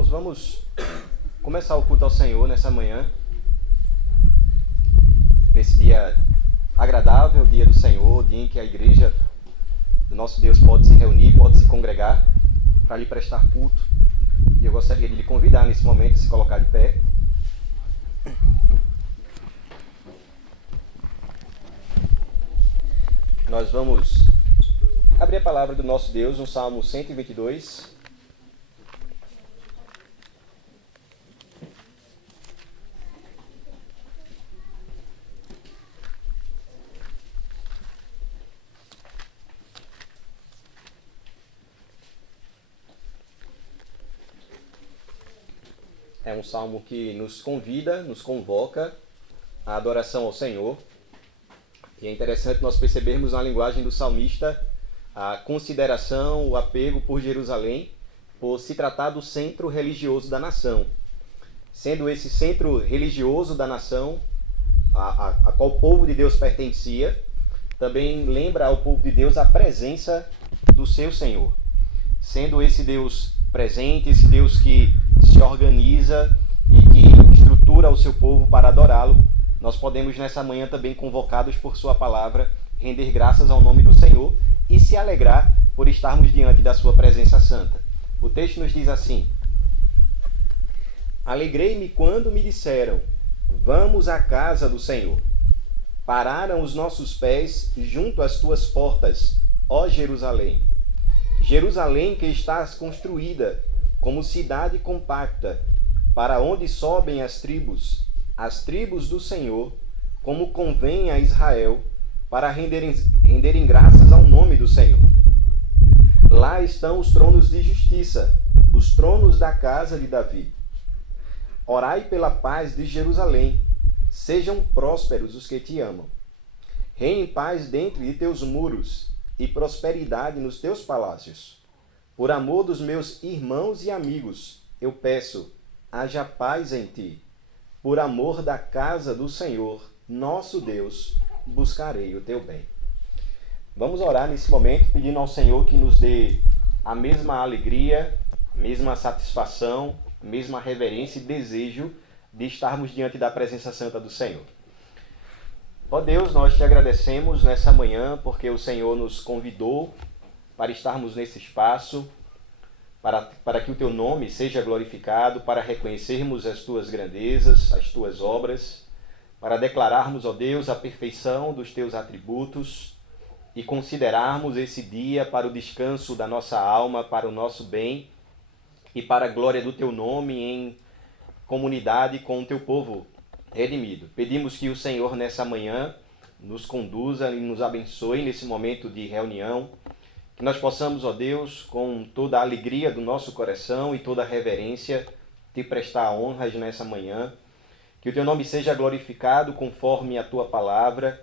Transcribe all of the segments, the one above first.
Irmãos, vamos começar o culto ao Senhor nessa manhã, nesse dia agradável, dia do Senhor, dia em que a igreja do nosso Deus pode se reunir, pode se congregar para lhe prestar culto. E eu gostaria de lhe convidar nesse momento a se colocar de pé. Nós vamos abrir a palavra do nosso Deus no Salmo 122. É um salmo que nos convida, nos convoca à adoração ao Senhor. E é interessante nós percebermos na linguagem do salmista a consideração, o apego por Jerusalém, por se tratar do centro religioso da nação. Sendo esse centro religioso da nação, a qual o povo de Deus pertencia, também lembra ao povo de Deus a presença do seu Senhor. Sendo esse Deus presente, esse Deus que se organiza e que estrutura o seu povo para adorá-lo, nós podemos nessa manhã também, convocados por sua palavra, render graças ao nome do Senhor e se alegrar por estarmos diante da sua presença santa. O texto nos diz assim: Alegrei-me quando me disseram, vamos à casa do Senhor. Pararam os nossos pés junto às tuas portas, ó Jerusalém. Jerusalém que estás construída como cidade compacta, para onde sobem as tribos do Senhor, como convém a Israel, para renderem graças ao nome do Senhor. Lá estão os tronos de justiça, os tronos da casa de Davi. Orai pela paz de Jerusalém, sejam prósperos os que te amam. Reine paz dentro de teus muros e prosperidade nos teus palácios. Por amor dos meus irmãos e amigos, eu peço, haja paz em ti. Por amor da casa do Senhor, nosso Deus, buscarei o teu bem. Vamos orar nesse momento, pedindo ao Senhor que nos dê a mesma alegria, a mesma satisfação, a mesma reverência e desejo de estarmos diante da presença santa do Senhor. Ó Deus, nós te agradecemos nessa manhã porque o Senhor nos convidou para estarmos nesse espaço, para que o teu nome seja glorificado, para reconhecermos as tuas grandezas, as tuas obras, para declararmos, ó Deus, a perfeição dos teus atributos e considerarmos esse dia para o descanso da nossa alma, para o nosso bem e para a glória do teu nome em comunidade com o teu povo redimido. Pedimos que o Senhor nessa manhã nos conduza e nos abençoe nesse momento de reunião, que nós possamos, ó Deus, com toda a alegria do nosso coração e toda a reverência, te prestar honras nessa manhã. Que o teu nome seja glorificado conforme a tua palavra.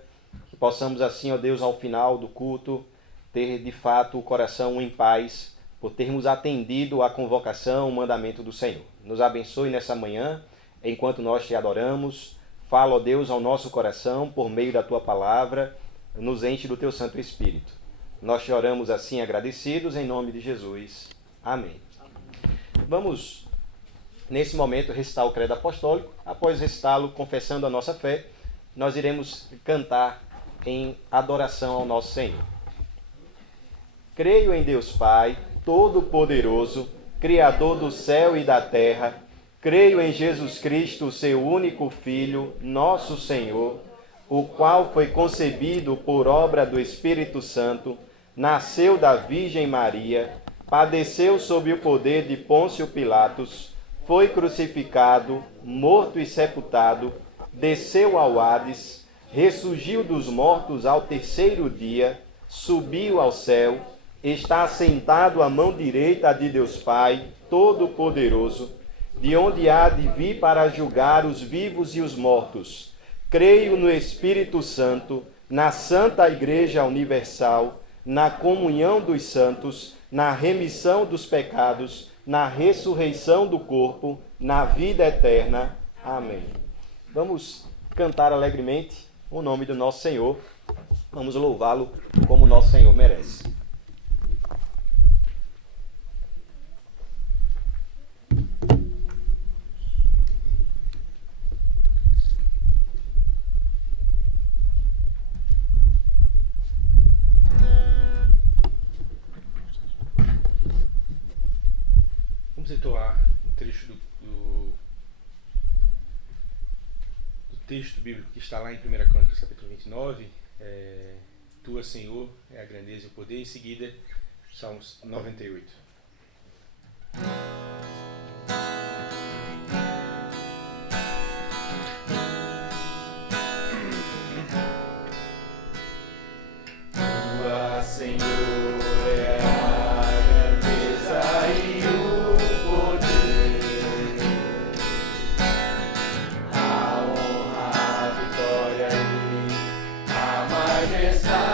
Que possamos assim, ó Deus, ao final do culto, ter de fato o coração em paz, por termos atendido à convocação, o mandamento do Senhor. Nos abençoe nessa manhã, enquanto nós te adoramos. Fala, ó Deus, ao nosso coração, por meio da tua palavra, nos enche do teu Santo Espírito. Nós te oramos assim agradecidos em nome de Jesus. Amém. Vamos, nesse momento, recitar o credo apostólico. Após recitá-lo, confessando a nossa fé, nós iremos cantar em adoração ao nosso Senhor. Creio em Deus Pai, Todo-Poderoso, Criador do céu e da terra. Creio em Jesus Cristo, seu único Filho, nosso Senhor, o qual foi concebido por obra do Espírito Santo, nasceu da Virgem Maria, padeceu sob o poder de Pôncio Pilatos, foi crucificado, morto e sepultado, desceu ao Hades, ressurgiu dos mortos ao terceiro dia, subiu ao céu, está assentado à mão direita de Deus Pai, Todo-Poderoso, de onde há de vir para julgar os vivos e os mortos. Creio no Espírito Santo, na Santa Igreja Universal, na comunhão dos santos, na remissão dos pecados, na ressurreição do corpo, na vida eterna. Amém. Vamos cantar alegremente o nome do nosso Senhor. Vamos louvá-lo como nosso Senhor merece. Vamos entoar um trecho do texto bíblico que está lá em 1 Crônicas, capítulo 29. Tua, Senhor, é a grandeza e o poder. Em seguida, Salmos 98. Tua, Senhor, é a grandeza e o poder, a honra, a vitória e a majestade.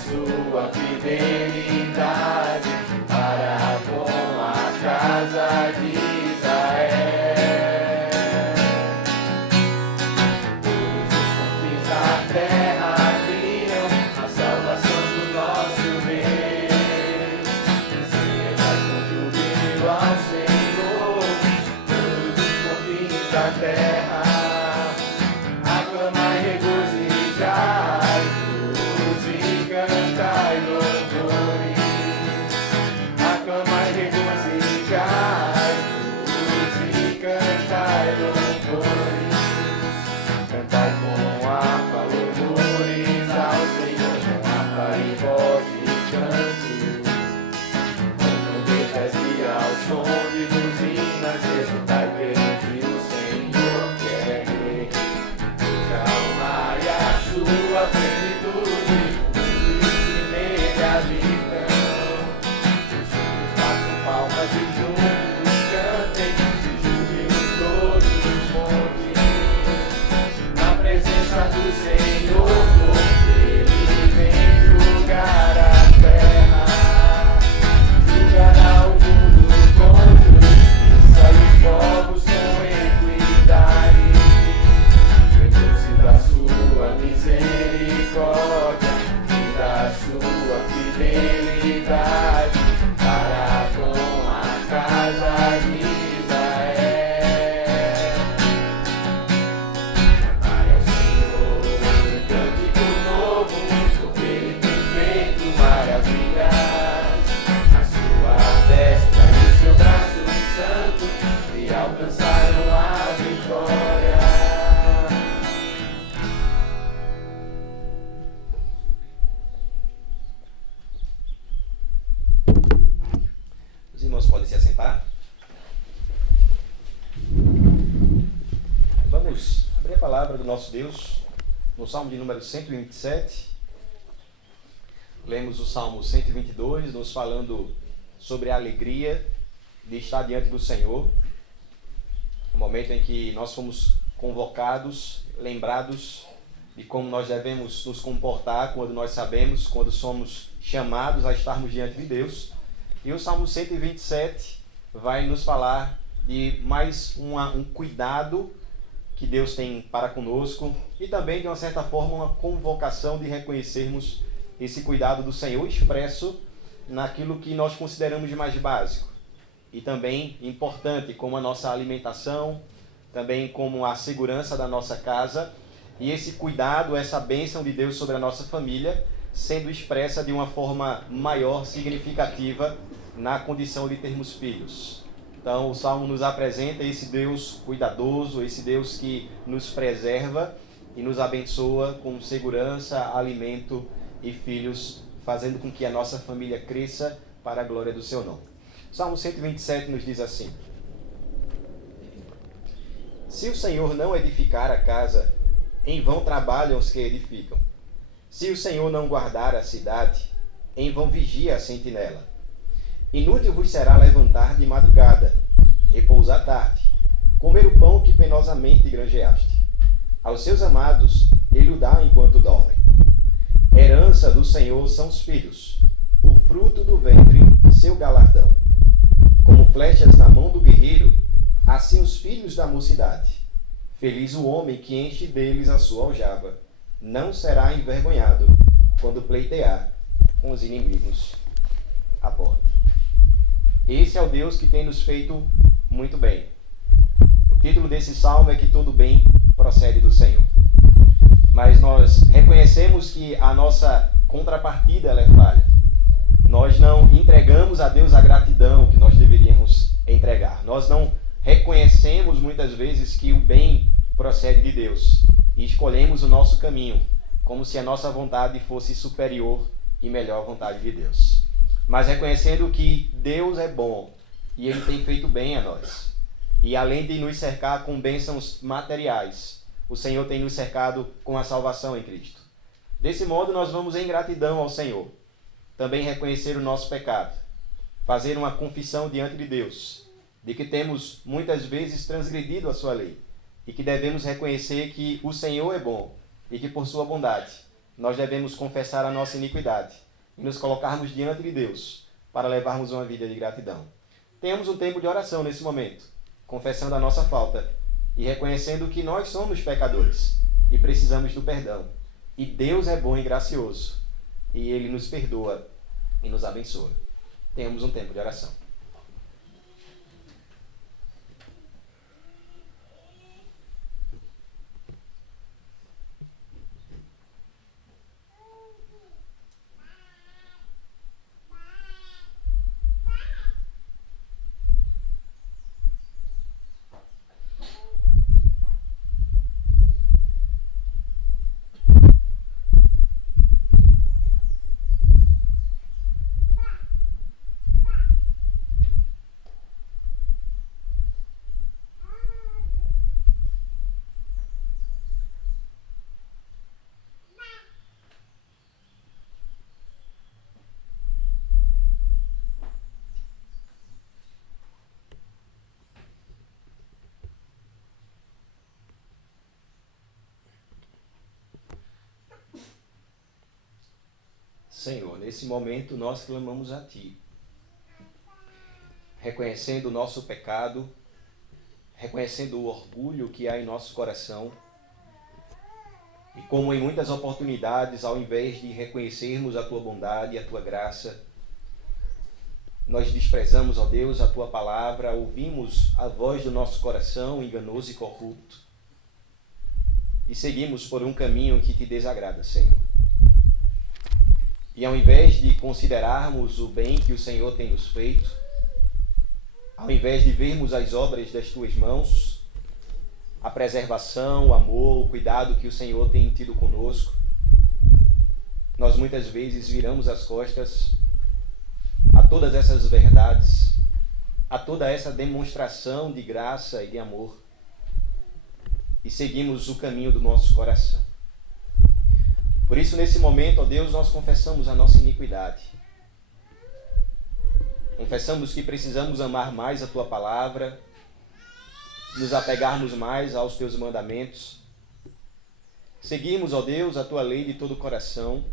Sua fidelidade para com a casa de Israel. Todos os confins da terra viram a salvação do nosso Deus. Celebrai com júbilo ao Senhor, todos os confins da terra. Aclamai, regozijai, cantai louvores, aclamai, regozijai, e cantai louvores, cantai com harpa louvores ao Senhor, com harpa e voz de canto, com trombetas e ao som de buzinas, exultai perante o Senhor que é Rei, aclamai a sua plenitude. Habitam, os filhos batem palmas e juntos. paz de Israel. Cantai ao Senhor um cântico novo, porque Ele tem feito maravilhas. A sua destra e o seu braço santo lhe alcançaram a vitória. Os irmãos podem se assentar. Vamos abrir a palavra do nosso Deus no Salmo de número 127. Lemos o Salmo 122, nos falando sobre a alegria de estar diante do Senhor. O momento em que nós fomos convocados, lembrados de como nós devemos nos comportar quando nós sabemos, quando somos chamados a estarmos diante de Deus. E o Salmo 127 vai nos falar de mais um cuidado que Deus tem para conosco e também, de uma certa forma, uma convocação de reconhecermos esse cuidado do Senhor expresso naquilo que nós consideramos de mais básico e também importante, como a nossa alimentação, também como a segurança da nossa casa, e esse cuidado, essa bênção de Deus sobre a nossa família, sendo expressa de uma forma maior, significativa, na condição de termos filhos. Então o Salmo nos apresenta esse Deus cuidadoso, esse Deus que nos preserva e nos abençoa com segurança, alimento e filhos, fazendo com que a nossa família cresça para a glória do seu nome. O Salmo 127 nos diz assim: se o Senhor não edificar a casa, em vão trabalham os que edificam. Se o Senhor não guardar a cidade, em vão vigia a sentinela. Inútil vos será levantar de madrugada, repousar tarde, comer o pão que penosamente granjeaste. Aos seus amados ele o dá enquanto dormem. Herança do Senhor são os filhos, o fruto do ventre, seu galardão. Como flechas na mão do guerreiro, assim os filhos da mocidade. Feliz o homem que enche deles a sua aljava, não será envergonhado quando pleitear com os inimigos à porta. Esse é o Deus que tem nos feito muito bem. O título desse salmo é que todo bem procede do Senhor. Mas nós reconhecemos que a nossa contrapartida ela é falha. Nós não entregamos a Deus a gratidão que nós deveríamos entregar. Nós não reconhecemos muitas vezes que o bem procede de Deus e escolhemos o nosso caminho como se a nossa vontade fosse superior e melhor à vontade de Deus. Mas reconhecendo que Deus é bom e Ele tem feito bem a nós. E além de nos cercar com bênçãos materiais, o Senhor tem nos cercado com a salvação em Cristo. Desse modo nós vamos em gratidão ao Senhor. Também reconhecer o nosso pecado. Fazer uma confissão diante de Deus, de que temos muitas vezes transgredido a sua lei. E que devemos reconhecer que o Senhor é bom e que por sua bondade nós devemos confessar a nossa iniquidade e nos colocarmos diante de Deus para levarmos uma vida de gratidão. Tenhamos um tempo de oração nesse momento, confessando a nossa falta e reconhecendo que nós somos pecadores e precisamos do perdão. E Deus é bom e gracioso e Ele nos perdoa e nos abençoa. Tenhamos um tempo de oração. Senhor, nesse momento nós clamamos a Ti, reconhecendo o nosso pecado, reconhecendo o orgulho que há em nosso coração, e como em muitas oportunidades, ao invés de reconhecermos a Tua bondade e a Tua graça, nós desprezamos, ó Deus, a Tua palavra, ouvimos a voz do nosso coração enganoso e corrupto e seguimos por um caminho que Te desagrada, Senhor. E ao invés de considerarmos o bem que o Senhor tem nos feito, ao invés de vermos as obras das Tuas mãos, a preservação, o amor, o cuidado que o Senhor tem tido conosco, nós muitas vezes viramos as costas a todas essas verdades, a toda essa demonstração de graça e de amor, e seguimos o caminho do nosso coração. Por isso, nesse momento, ó Deus, nós confessamos a nossa iniquidade. Confessamos que precisamos amar mais a Tua palavra, nos apegarmos mais aos Teus mandamentos, seguirmos, ó Deus, a Tua lei de todo o coração,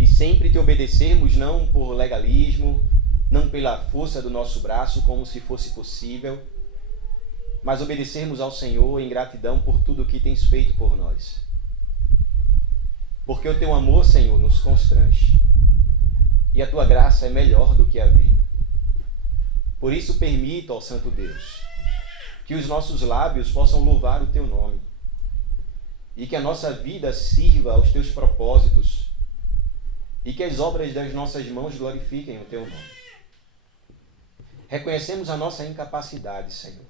e sempre Te obedecermos não por legalismo, não pela força do nosso braço, como se fosse possível, mas obedecermos ao Senhor em gratidão por tudo o que Tens feito por nós. Porque o Teu amor, Senhor, nos constrange, e a Tua graça é melhor do que a vida. Por isso permita, ó Santo Deus, que os nossos lábios possam louvar o Teu nome, e que a nossa vida sirva aos Teus propósitos, e que as obras das nossas mãos glorifiquem o Teu nome. Reconhecemos a nossa incapacidade, Senhor,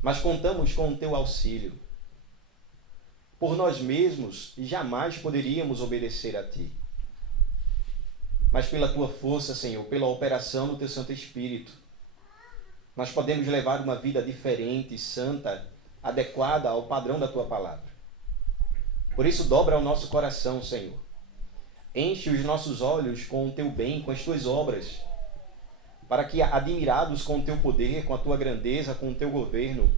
mas contamos com o Teu auxílio. Por nós mesmos jamais poderíamos obedecer a Ti, mas pela Tua força, Senhor, pela operação do Teu Santo Espírito, nós podemos levar uma vida diferente, santa, adequada ao padrão da Tua palavra. Por isso, dobra o nosso coração, Senhor. Enche os nossos olhos com o Teu bem, com as Tuas obras, para que, admirados com o Teu poder, com a Tua grandeza, com o Teu governo,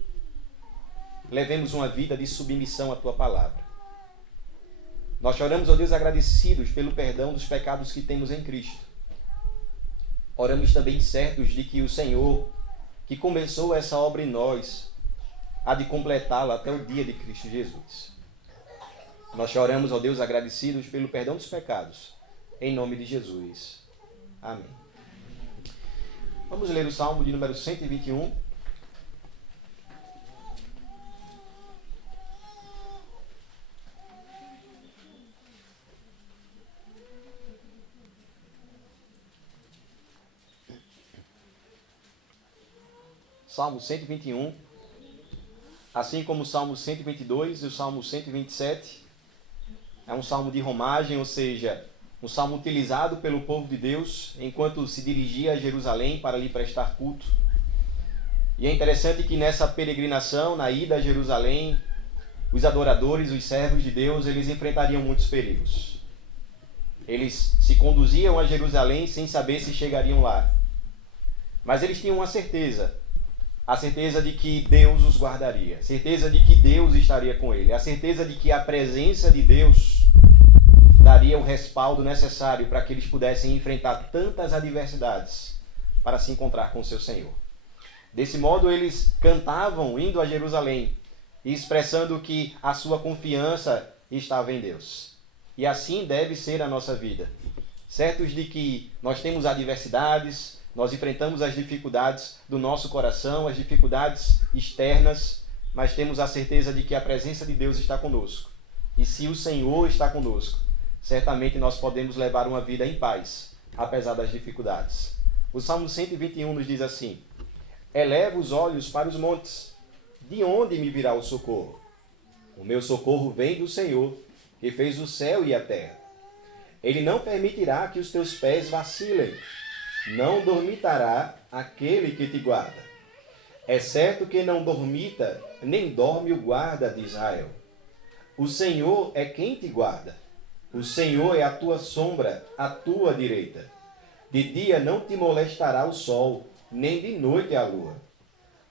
levemos uma vida de submissão à Tua palavra. Nós oramos, ó Deus, agradecidos pelo perdão dos pecados que temos em Cristo. Oramos também certos de que o Senhor, que começou essa obra em nós, há de completá-la até o dia de Cristo Jesus. Nós oramos, ó Deus, agradecidos pelo perdão dos pecados, em nome de Jesus. Amém. Vamos ler o Salmo de número 121. Salmo 121, assim como o Salmo 122 e o Salmo 127, é um salmo de romagem, ou seja, um salmo utilizado pelo povo de Deus enquanto se dirigia a Jerusalém para lhe prestar culto. E é interessante que nessa peregrinação, na ida a Jerusalém, os adoradores, os servos de Deus, eles enfrentariam muitos perigos. Eles se conduziam a Jerusalém sem saber se chegariam lá. Mas eles tinham uma certeza. A certeza de que Deus os guardaria, a certeza de que Deus estaria com ele, a certeza de que a presença de Deus daria o respaldo necessário para que eles pudessem enfrentar tantas adversidades para se encontrar com o seu Senhor. Desse modo, eles cantavam indo a Jerusalém e expressando que a sua confiança estava em Deus. E assim deve ser a nossa vida. Certos de que nós temos adversidades, nós enfrentamos as dificuldades do nosso coração, as dificuldades externas, mas temos a certeza de que a presença de Deus está conosco. E se o Senhor está conosco, certamente nós podemos levar uma vida em paz, apesar das dificuldades. O Salmo 121 nos diz assim: eleva os olhos para os montes, de onde me virá o socorro? O meu socorro vem do Senhor, que fez o céu e a terra. Ele não permitirá que os teus pés vacilem, não dormitará aquele que te guarda. É certo que não dormita, nem dorme o guarda de Israel. O Senhor é quem te guarda. O Senhor é a tua sombra, à tua direita. De dia não te molestará o sol, nem de noite a lua.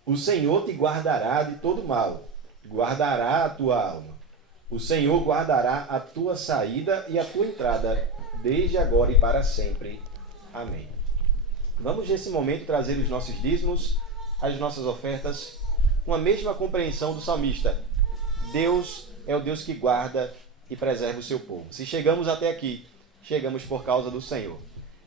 O Senhor te guardará de todo mal, guardará a tua alma. O Senhor guardará a tua saída e a tua entrada, desde agora e para sempre. Amém. Vamos nesse momento trazer os nossos dízimos, as nossas ofertas, com a mesma compreensão do salmista. Deus é o Deus que guarda e preserva o seu povo. Se chegamos até aqui, chegamos por causa do Senhor.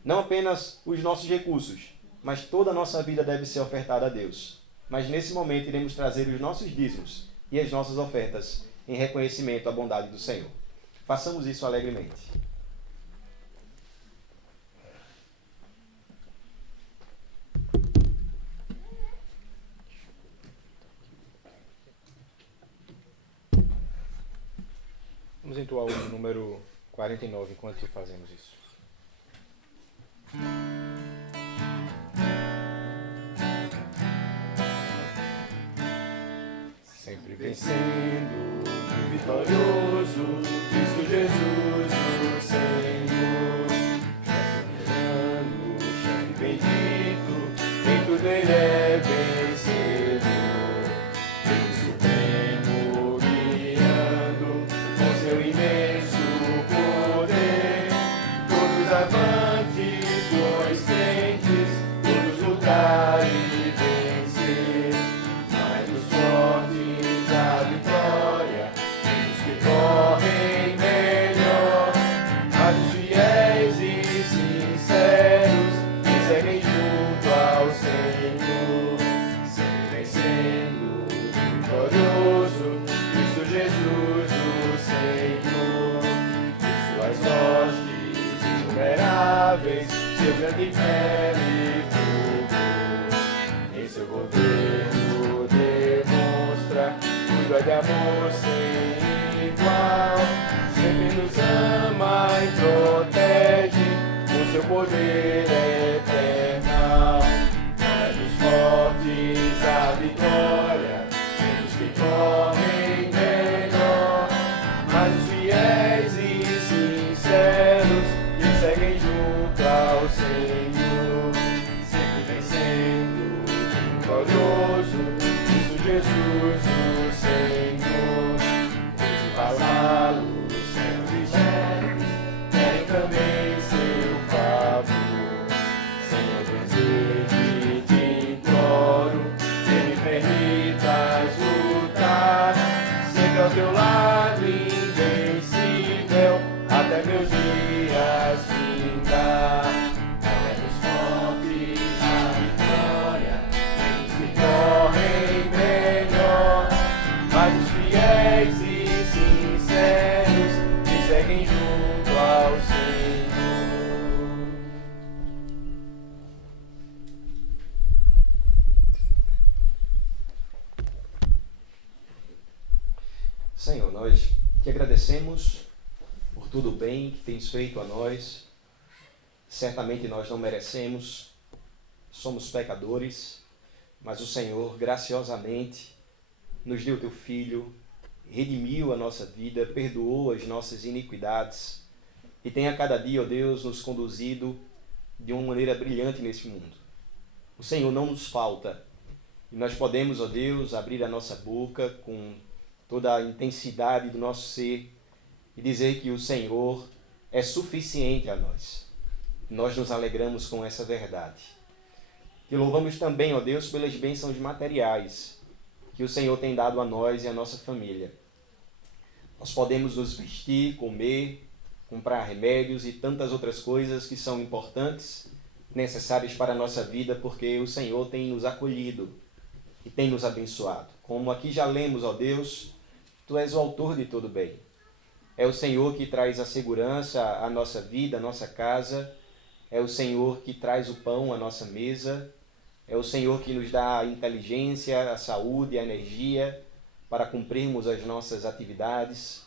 Não apenas os nossos recursos, mas toda a nossa vida deve ser ofertada a Deus. Mas nesse momento iremos trazer os nossos dízimos e as nossas ofertas em reconhecimento à bondade do Senhor. Façamos isso alegremente. Vamos entoar o número 49 enquanto fazemos isso. Sempre vencendo, vitorioso, Cristo Jesus, o Senhor. Soberano, chefe bendito, em tudo Ele é vencedor. Deus supremo, guiando, com seu imenso poder. Todos avante, pois crentes, todos lutar e vencer. Mas os fortes a vitória, e os que correm melhor. Mas os fiéis e sinceros que seguem junto ao Senhor, sempre vencendo, vitorioso, Cristo Jesus, o Senhor. De suas hostes inumeráveis, seu grande império fogo. Em seu governo demonstra tudo é de amor sem igual. Sempre nos ama e protege com seu poder eternal. Não é dos fortes a vitória, nem dos que correm melhor, mas os fiéis e sinceros que seguem junto ao Senhor, sempre vencendo, vitorioso, Cristo Jesus, o Senhor. Os vazalos, servos e chefes, querem também seu favor. Senhor, desejo te imploro, que me permitas lutar, sempre ao teu lado, invencível, até meus dias findar. Não é dos fortes a vitória, nem dos que correm melhor, mas os fiéis e sinceros que seguem junto ao Senhor. Senhor, nós te agradecemos por tudo o bem que tens feito a nós. Certamente nós não merecemos, somos pecadores, mas o Senhor graciosamente nos deu teu Filho, redimiu a nossa vida, perdoou as nossas iniquidades e tem a cada dia, ó Deus, nos conduzido de uma maneira brilhante nesse mundo. O Senhor não nos falta e nós podemos, ó Deus, abrir a nossa boca com toda a intensidade do nosso ser e dizer que o Senhor é suficiente a nós. Nós nos alegramos com essa verdade. Te louvamos também, ó Deus, pelas bênçãos materiais que o Senhor tem dado a nós e a nossa família. Nós podemos nos vestir, comer, comprar remédios e tantas outras coisas que são importantes, necessárias para a nossa vida, porque o Senhor tem nos acolhido e tem nos abençoado. Como aqui já lemos, ó Deus, Tu és o autor de todo bem. É o Senhor que traz a segurança à nossa vida, à nossa casa. É o Senhor que traz o pão à nossa mesa. É o Senhor que nos dá a inteligência, a saúde, a energia para cumprirmos as nossas atividades.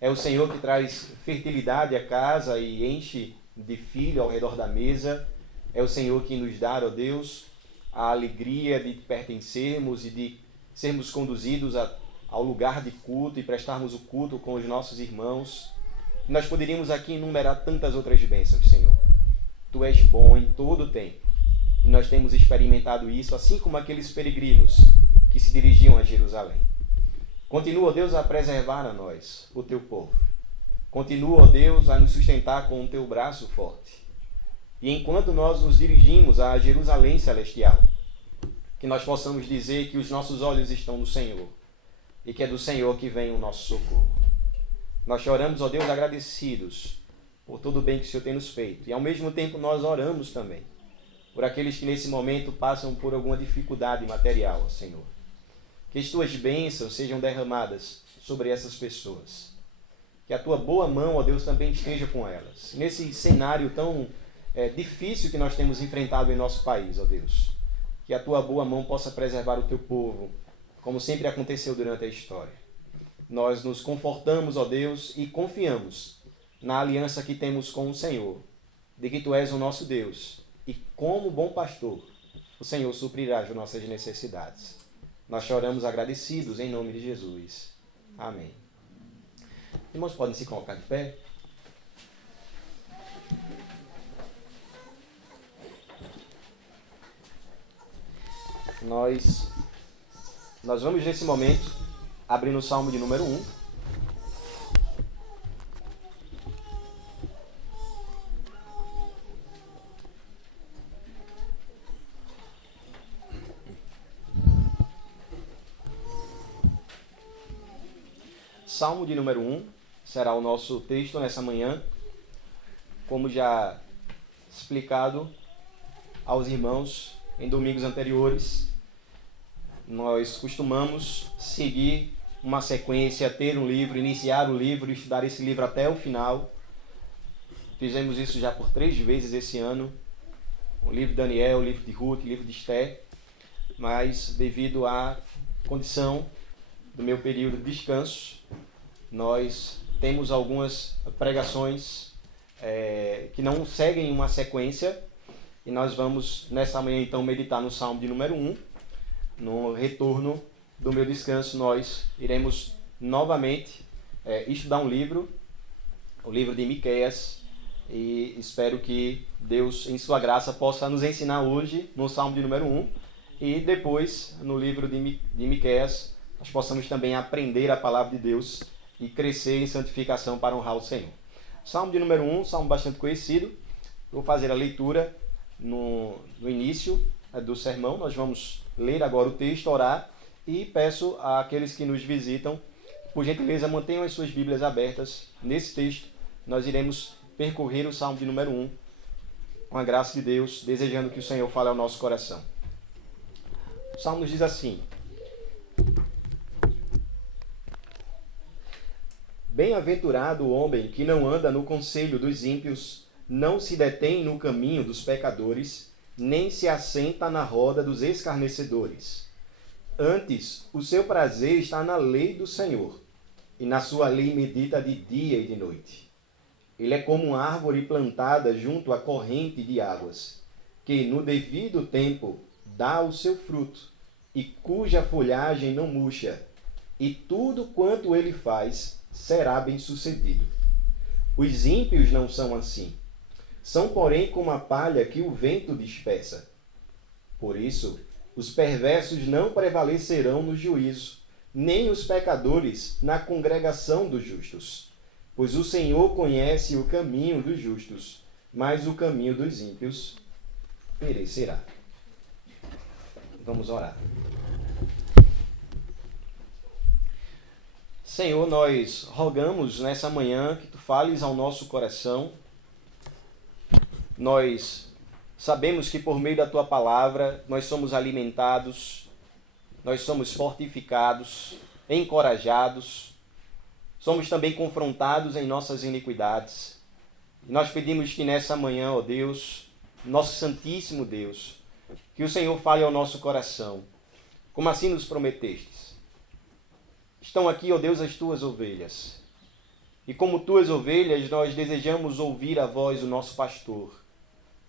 É o Senhor que traz fertilidade à casa e enche de filho ao redor da mesa. É o Senhor que nos dá, ó Deus, a alegria de pertencermos e de sermos conduzidos ao lugar de culto e prestarmos o culto com os nossos irmãos. Nós poderíamos aqui enumerar tantas outras bênçãos, Senhor. Tu és bom em todo o tempo. E nós temos experimentado isso, assim como aqueles peregrinos que se dirigiam a Jerusalém. Continua, ó Deus, a preservar a nós, o teu povo. Continua, ó Deus, a nos sustentar com o teu braço forte. E enquanto nós nos dirigimos a Jerusalém celestial, que nós possamos dizer que os nossos olhos estão no Senhor e que é do Senhor que vem o nosso socorro. Nós choramos, ó Deus, agradecidos por todo o bem que o Senhor tem nos feito. E ao mesmo tempo nós oramos também por aqueles que nesse momento passam por alguma dificuldade material, Senhor. Que as tuas bênçãos sejam derramadas sobre essas pessoas. Que a tua boa mão, ó Deus, também esteja com elas. Nesse cenário tão difícil que nós temos enfrentado em nosso país, ó Deus. Que a tua boa mão possa preservar o teu povo, como sempre aconteceu durante a história. Nós nos confortamos, ó Deus, e confiamos na aliança que temos com o Senhor, de que tu és o nosso Deus. E como bom pastor, o Senhor suprirá as nossas necessidades. Nós choramos agradecidos em nome de Jesus. Amém. Irmãos, podem se colocar de pé? Nós vamos nesse momento abrir no Salmo de número 1. Salmo de número 1 será o nosso texto nessa manhã. Como já explicado aos irmãos em domingos anteriores, nós costumamos seguir uma sequência, ter um livro, iniciar o livro e estudar esse livro até o final. Fizemos isso já por 3 vezes esse ano. O livro de Daniel, o livro de Ruth, o livro de Esther. Mas devido à condição do meu período de descanso, nós temos algumas pregações que não seguem uma sequência, e nós vamos nessa manhã então meditar no Salmo de número 1. No retorno do meu descanso nós iremos novamente estudar um livro, o livro de Miqueias, e espero que Deus em sua graça possa nos ensinar hoje no Salmo de número 1, e depois no livro de Miqueias nós possamos também aprender a palavra de Deus e crescer em santificação para honrar o Senhor. Salmo de número 1, salmo bastante conhecido. Vou fazer a leitura no início do sermão. Nós vamos ler agora o texto, orar, e peço àqueles que nos visitam, por gentileza, mantenham as suas Bíblias abertas. Nesse texto, nós iremos percorrer o Salmo de número 1, com a graça de Deus, desejando que o Senhor fale ao nosso coração. O Salmo nos diz assim: Bem-aventurado o homem que não anda no conselho dos ímpios, não se detém no caminho dos pecadores, nem se assenta na roda dos escarnecedores. Antes, o seu prazer está na lei do Senhor, e na sua lei medita de dia e de noite. Ele é como uma árvore plantada junto à corrente de águas, que no devido tempo dá o seu fruto, e cuja folhagem não murcha, e tudo quanto ele faz será bem-sucedido. Os ímpios não são assim. São, porém, como a palha que o vento dispersa. Por isso, os perversos não prevalecerão no juízo, nem os pecadores na congregação dos justos. Pois o Senhor conhece o caminho dos justos, mas o caminho dos ímpios perecerá. Vamos orar. Senhor, nós rogamos nessa manhã que Tu fales ao nosso coração. Nós sabemos que por meio da Tua palavra nós somos alimentados, nós somos fortificados, encorajados, somos também confrontados em nossas iniquidades. E nós pedimos que nessa manhã, ó Deus, nosso Santíssimo Deus, que o Senhor fale ao nosso coração, como assim nos prometestes. Estão aqui, ó Deus, as Tuas ovelhas. E como Tuas ovelhas, nós desejamos ouvir a voz do nosso pastor,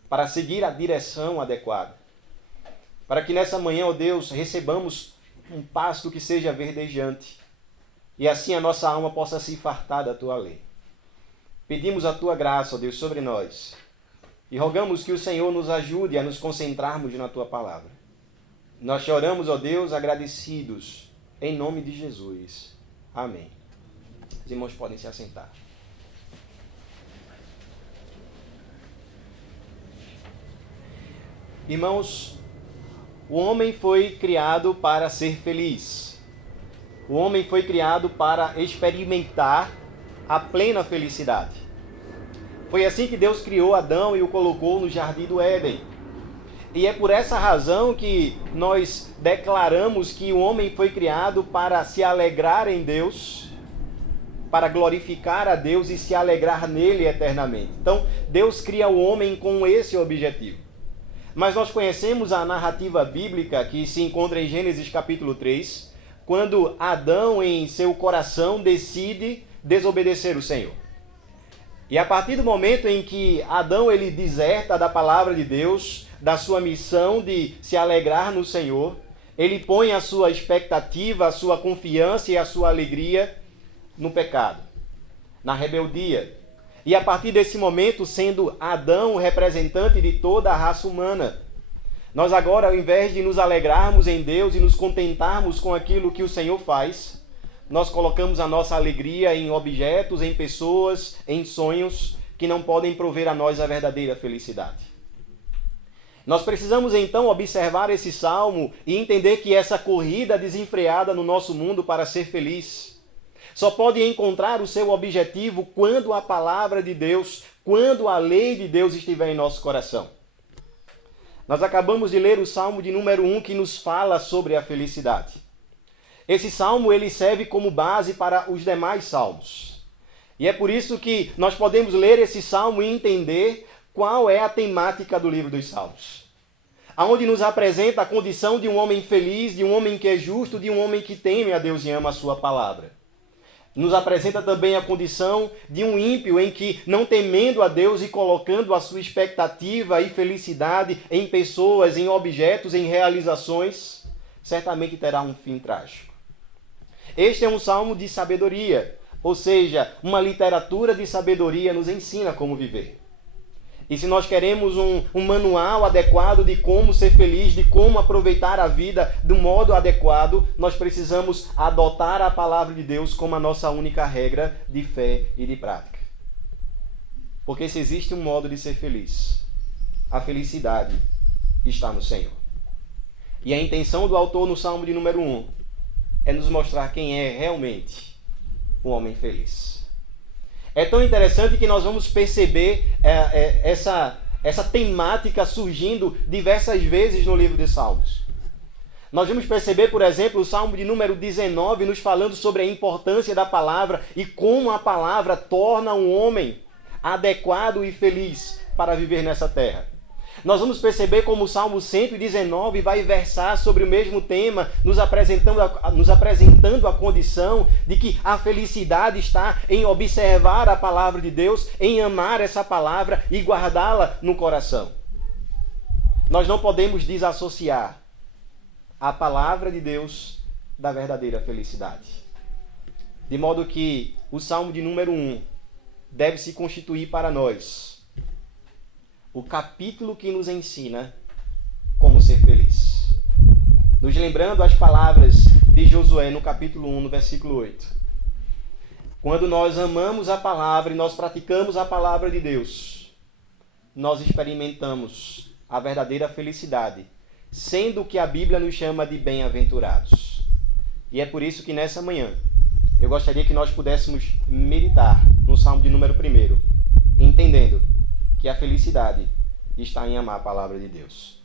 para seguir a direção adequada. Para que nessa manhã, ó Deus, recebamos um pasto que seja verdejante, e assim a nossa alma possa se fartar da Tua lei. Pedimos a Tua graça, ó Deus, sobre nós, e rogamos que o Senhor nos ajude a nos concentrarmos na Tua palavra. Nós te oramos, ó Deus, agradecidos, em nome de Jesus. Amém. Os irmãos podem se assentar. Irmãos, o homem foi criado para ser feliz. O homem foi criado para experimentar a plena felicidade. Foi assim que Deus criou Adão e o colocou no jardim do Éden. E é por essa razão que nós declaramos que o homem foi criado para se alegrar em Deus, para glorificar a Deus e se alegrar nele eternamente. Então, Deus cria o homem com esse objetivo. Mas nós conhecemos a narrativa bíblica que se encontra em Gênesis capítulo 3, quando Adão, em seu coração, decide desobedecer o Senhor. E a partir do momento em que Adão ele deserta da palavra de Deus, da sua missão de se alegrar no Senhor, ele põe a sua expectativa, a sua confiança e a sua alegria no pecado, na rebeldia. E a partir desse momento, sendo Adão o representante de toda a raça humana, nós agora, ao invés de nos alegrarmos em Deus e nos contentarmos com aquilo que o Senhor faz, nós colocamos a nossa alegria em objetos, em pessoas, em sonhos que não podem prover a nós a verdadeira felicidade. Nós precisamos então observar esse salmo e entender que essa corrida desenfreada no nosso mundo para ser feliz só pode encontrar o seu objetivo quando a palavra de Deus, quando a lei de Deus estiver em nosso coração. Nós acabamos de ler o Salmo de número 1 que nos fala sobre a felicidade. Esse salmo ele serve como base para os demais salmos. E é por isso que nós podemos ler esse salmo e entender qual é a temática do livro dos Salmos. Aonde nos apresenta a condição de um homem feliz, de um homem que é justo, de um homem que teme a Deus e ama a sua palavra. Nos apresenta também a condição de um ímpio em que, não temendo a Deus e colocando a sua expectativa e felicidade em pessoas, em objetos, em realizações, certamente terá um fim trágico. Este é um salmo de sabedoria, ou seja, uma literatura de sabedoria nos ensina como viver. E se nós queremos um manual adequado de como ser feliz, de como aproveitar a vida do modo adequado, nós precisamos adotar a palavra de Deus como a nossa única regra de fé e de prática. Porque se existe um modo de ser feliz, a felicidade está no Senhor. E a intenção do autor no Salmo de número 1 é nos mostrar quem é realmente um homem feliz. É tão interessante que nós vamos perceber essa temática surgindo diversas vezes no livro de Salmos. Nós vamos perceber, por exemplo, o Salmo de número 19 nos falando sobre a importância da palavra e como a palavra torna um homem adequado e feliz para viver nessa terra. Nós vamos perceber como o Salmo 119 vai versar sobre o mesmo tema, nos apresentando a condição de que a felicidade está em observar a palavra de Deus, em amar essa palavra e guardá-la no coração. Nós não podemos desassociar a palavra de Deus da verdadeira felicidade. De modo que o Salmo de número 1 deve se constituir para nós o capítulo que nos ensina como ser feliz. Nos lembrando as palavras de Josué no capítulo 1, no versículo 8. Quando nós amamos a palavra e nós praticamos a palavra de Deus, nós experimentamos a verdadeira felicidade, sendo o que a Bíblia nos chama de bem-aventurados. E é por isso que nessa manhã eu gostaria que nós pudéssemos meditar no Salmo de número 1, entendendo que a felicidade está em amar a palavra de Deus.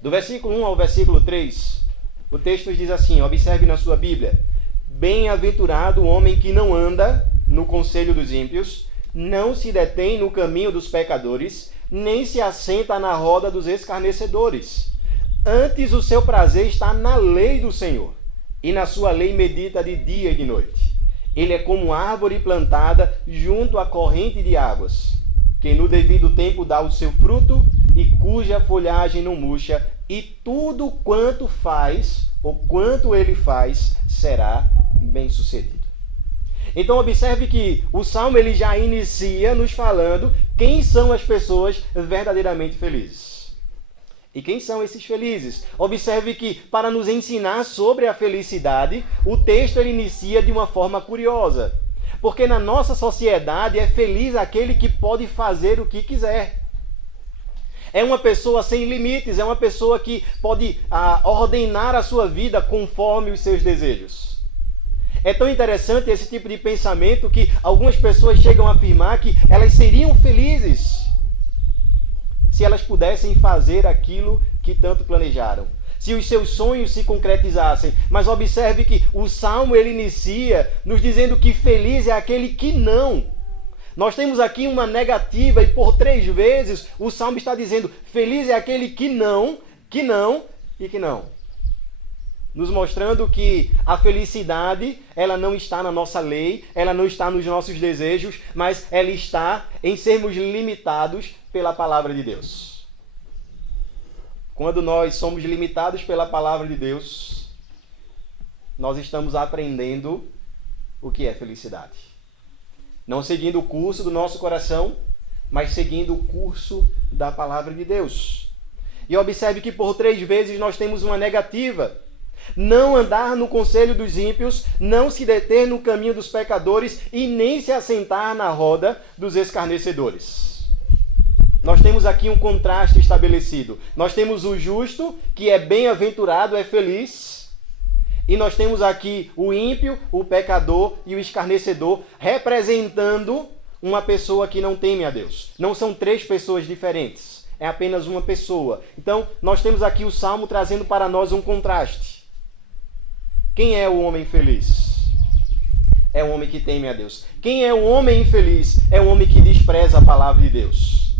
Do versículo 1 ao versículo 3, o texto diz assim, observe na sua Bíblia: bem-aventurado o homem que não anda no conselho dos ímpios, não se detém no caminho dos pecadores, nem se assenta na roda dos escarnecedores. Antes o seu prazer está na lei do Senhor, e na sua lei medita de dia e de noite. Ele é como árvore plantada junto à corrente de águas, que no devido tempo dá o seu fruto e cuja folhagem não murcha, e tudo quanto faz, ou quanto ele faz, será bem-sucedido. Então observe que o Salmo ele já inicia nos falando quem são as pessoas verdadeiramente felizes. E quem são esses felizes? Observe que, para nos ensinar sobre a felicidade, o texto ele inicia de uma forma curiosa. Porque na nossa sociedade é feliz aquele que pode fazer o que quiser. É uma pessoa sem limites, é uma pessoa que pode ordenar a sua vida conforme os seus desejos. É tão interessante esse tipo de pensamento que algumas pessoas chegam a afirmar que elas seriam felizes se elas pudessem fazer aquilo que tanto planejaram, se os seus sonhos se concretizassem. Mas observe que o Salmo ele inicia nos dizendo que feliz é aquele que não. Nós temos aqui uma negativa e por 3 vezes o Salmo está dizendo feliz é aquele que não e que não. Nos mostrando que a felicidade, ela não está na nossa lei, ela não está nos nossos desejos, mas ela está em sermos limitados pela palavra de Deus. Quando nós somos limitados pela palavra de Deus, nós estamos aprendendo o que é felicidade. Não seguindo o curso do nosso coração, mas seguindo o curso da palavra de Deus. E observe que por 3 vezes nós temos uma negativa. Não andar no conselho dos ímpios, não se deter no caminho dos pecadores e nem se assentar na roda dos escarnecedores. Nós temos aqui um contraste estabelecido. Nós temos o justo, que é bem-aventurado, é feliz. E nós temos aqui o ímpio, o pecador e o escarnecedor, representando uma pessoa que não teme a Deus. Não são 3 pessoas diferentes, é apenas uma pessoa. Então, nós temos aqui o Salmo trazendo para nós um contraste. Quem é o homem feliz? É o homem que teme a Deus. Quem é o homem infeliz? É o homem que despreza a palavra de Deus.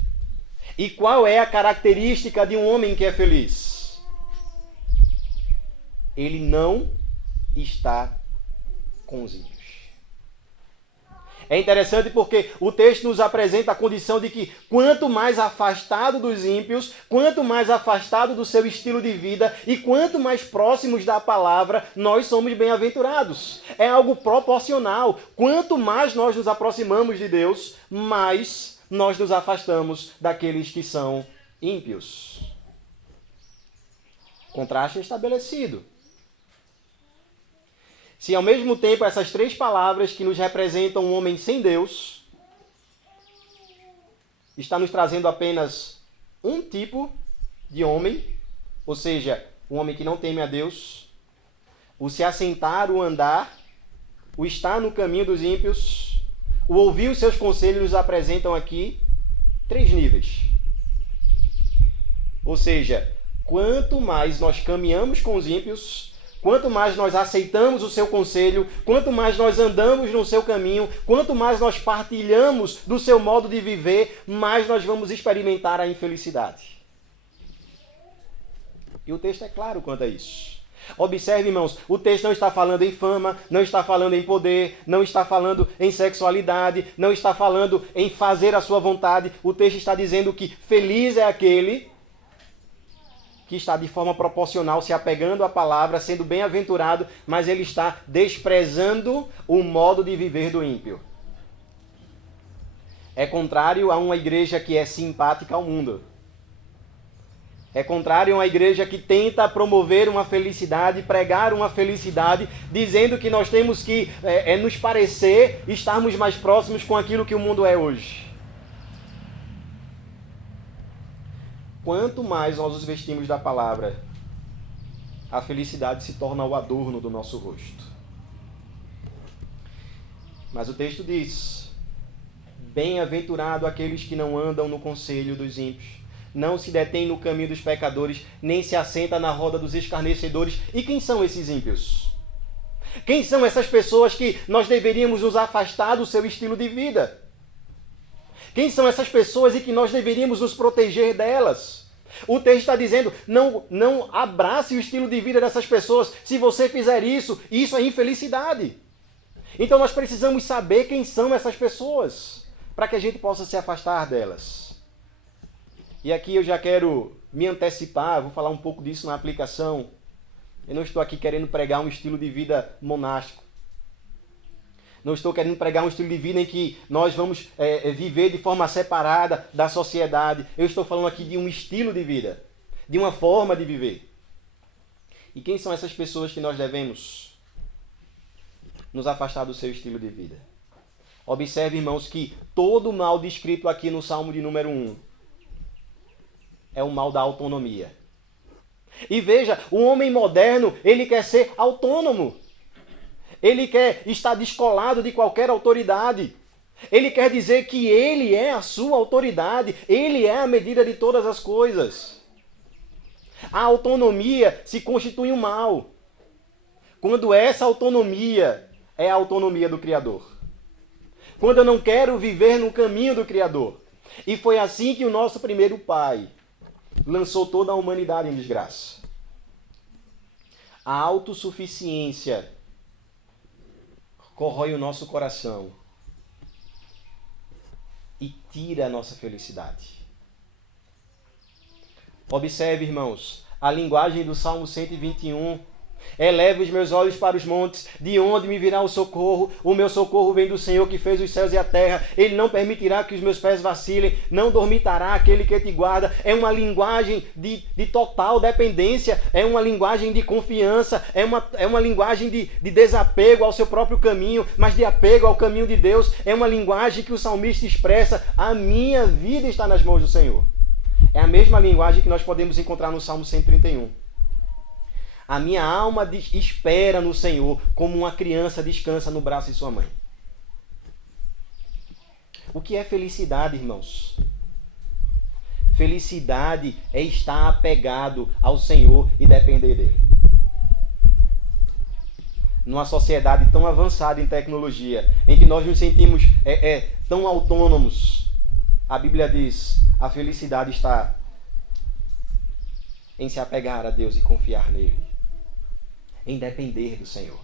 E qual é a característica de um homem que é feliz? Ele não está com os ímpios. É interessante porque o texto nos apresenta a condição de que quanto mais afastado dos ímpios, quanto mais afastado do seu estilo de vida e quanto mais próximos da palavra, nós somos bem-aventurados. É algo proporcional. Quanto mais nós nos aproximamos de Deus, mais nós nos afastamos daqueles que são ímpios. Contraste estabelecido. Se ao mesmo tempo essas 3 palavras que nos representam um homem sem Deus, está nos trazendo apenas um tipo de homem, ou seja, um homem que não teme a Deus, o se assentar, o andar, o estar no caminho dos ímpios, o ouvir os seus conselhos nos apresentam aqui 3 níveis. Ou seja, quanto mais nós caminhamos com os ímpios, quanto mais nós aceitamos o seu conselho, quanto mais nós andamos no seu caminho, quanto mais nós partilhamos do seu modo de viver, mais nós vamos experimentar a infelicidade. E o texto é claro quanto a isso. Observe, irmãos, o texto não está falando em fama, não está falando em poder, não está falando em sexualidade, não está falando em fazer a sua vontade. O texto está dizendo que feliz é aquele que está de forma proporcional se apegando à palavra, sendo bem-aventurado, mas ele está desprezando o modo de viver do ímpio. É contrário a uma igreja que é simpática ao mundo. É contrário a uma igreja que tenta promover uma felicidade, pregar uma felicidade, dizendo que nós temos que nos parecer, estarmos mais próximos com aquilo que o mundo é hoje. Quanto mais nós nos vestimos da palavra, a felicidade se torna o adorno do nosso rosto. Mas o texto diz: bem-aventurado aqueles que não andam no conselho dos ímpios, não se detêm no caminho dos pecadores, nem se assenta na roda dos escarnecedores. E quem são esses ímpios? Quem são essas pessoas que nós deveríamos nos afastar do seu estilo de vida? Quem são essas pessoas e que nós deveríamos nos proteger delas? O texto está dizendo, não abrace o estilo de vida dessas pessoas. Se você fizer isso, isso é infelicidade. Então nós precisamos saber quem são essas pessoas, para que a gente possa se afastar delas. E aqui eu já quero me antecipar, vou falar um pouco disso na aplicação. Eu não estou aqui querendo pregar um estilo de vida monástico. Não estou querendo pregar um estilo de vida em que nós vamos viver de forma separada da sociedade. Eu estou falando aqui de um estilo de vida, de uma forma de viver. E quem são essas pessoas que nós devemos nos afastar do seu estilo de vida? Observe, irmãos, que todo o mal descrito aqui no Salmo de número 1 é o mal da autonomia. E veja, o homem moderno, ele quer ser autônomo. Ele quer estar descolado de qualquer autoridade. Ele quer dizer que ele é a sua autoridade, ele é a medida de todas as coisas. A autonomia se constitui um mal, quando essa autonomia é a autonomia do Criador. Quando eu não quero viver no caminho do Criador. E foi assim que o nosso primeiro pai lançou toda a humanidade em desgraça. A autossuficiência corrói o nosso coração e tira a nossa felicidade. Observe, irmãos, a linguagem do Salmo 121. Eleva os meus olhos para os montes, de onde me virá o socorro? O meu socorro vem do Senhor que fez os céus e a terra. Ele não permitirá que os meus pés vacilem, não dormitará aquele que te guarda. É uma linguagem de total dependência, é uma linguagem de confiança, é uma linguagem de desapego ao seu próprio caminho, mas de apego ao caminho de Deus. É uma linguagem que o salmista expressa: a minha vida está nas mãos do Senhor. É a mesma linguagem que nós podemos encontrar no Salmo 131. A minha alma espera no Senhor, como uma criança descansa no braço de sua mãe. O que é felicidade, irmãos? Felicidade é estar apegado ao Senhor e depender dele. Numa sociedade tão avançada em tecnologia, em que nós nos sentimos tão autônomos, a Bíblia diz: a felicidade está em se apegar a Deus e confiar nele, em depender do Senhor.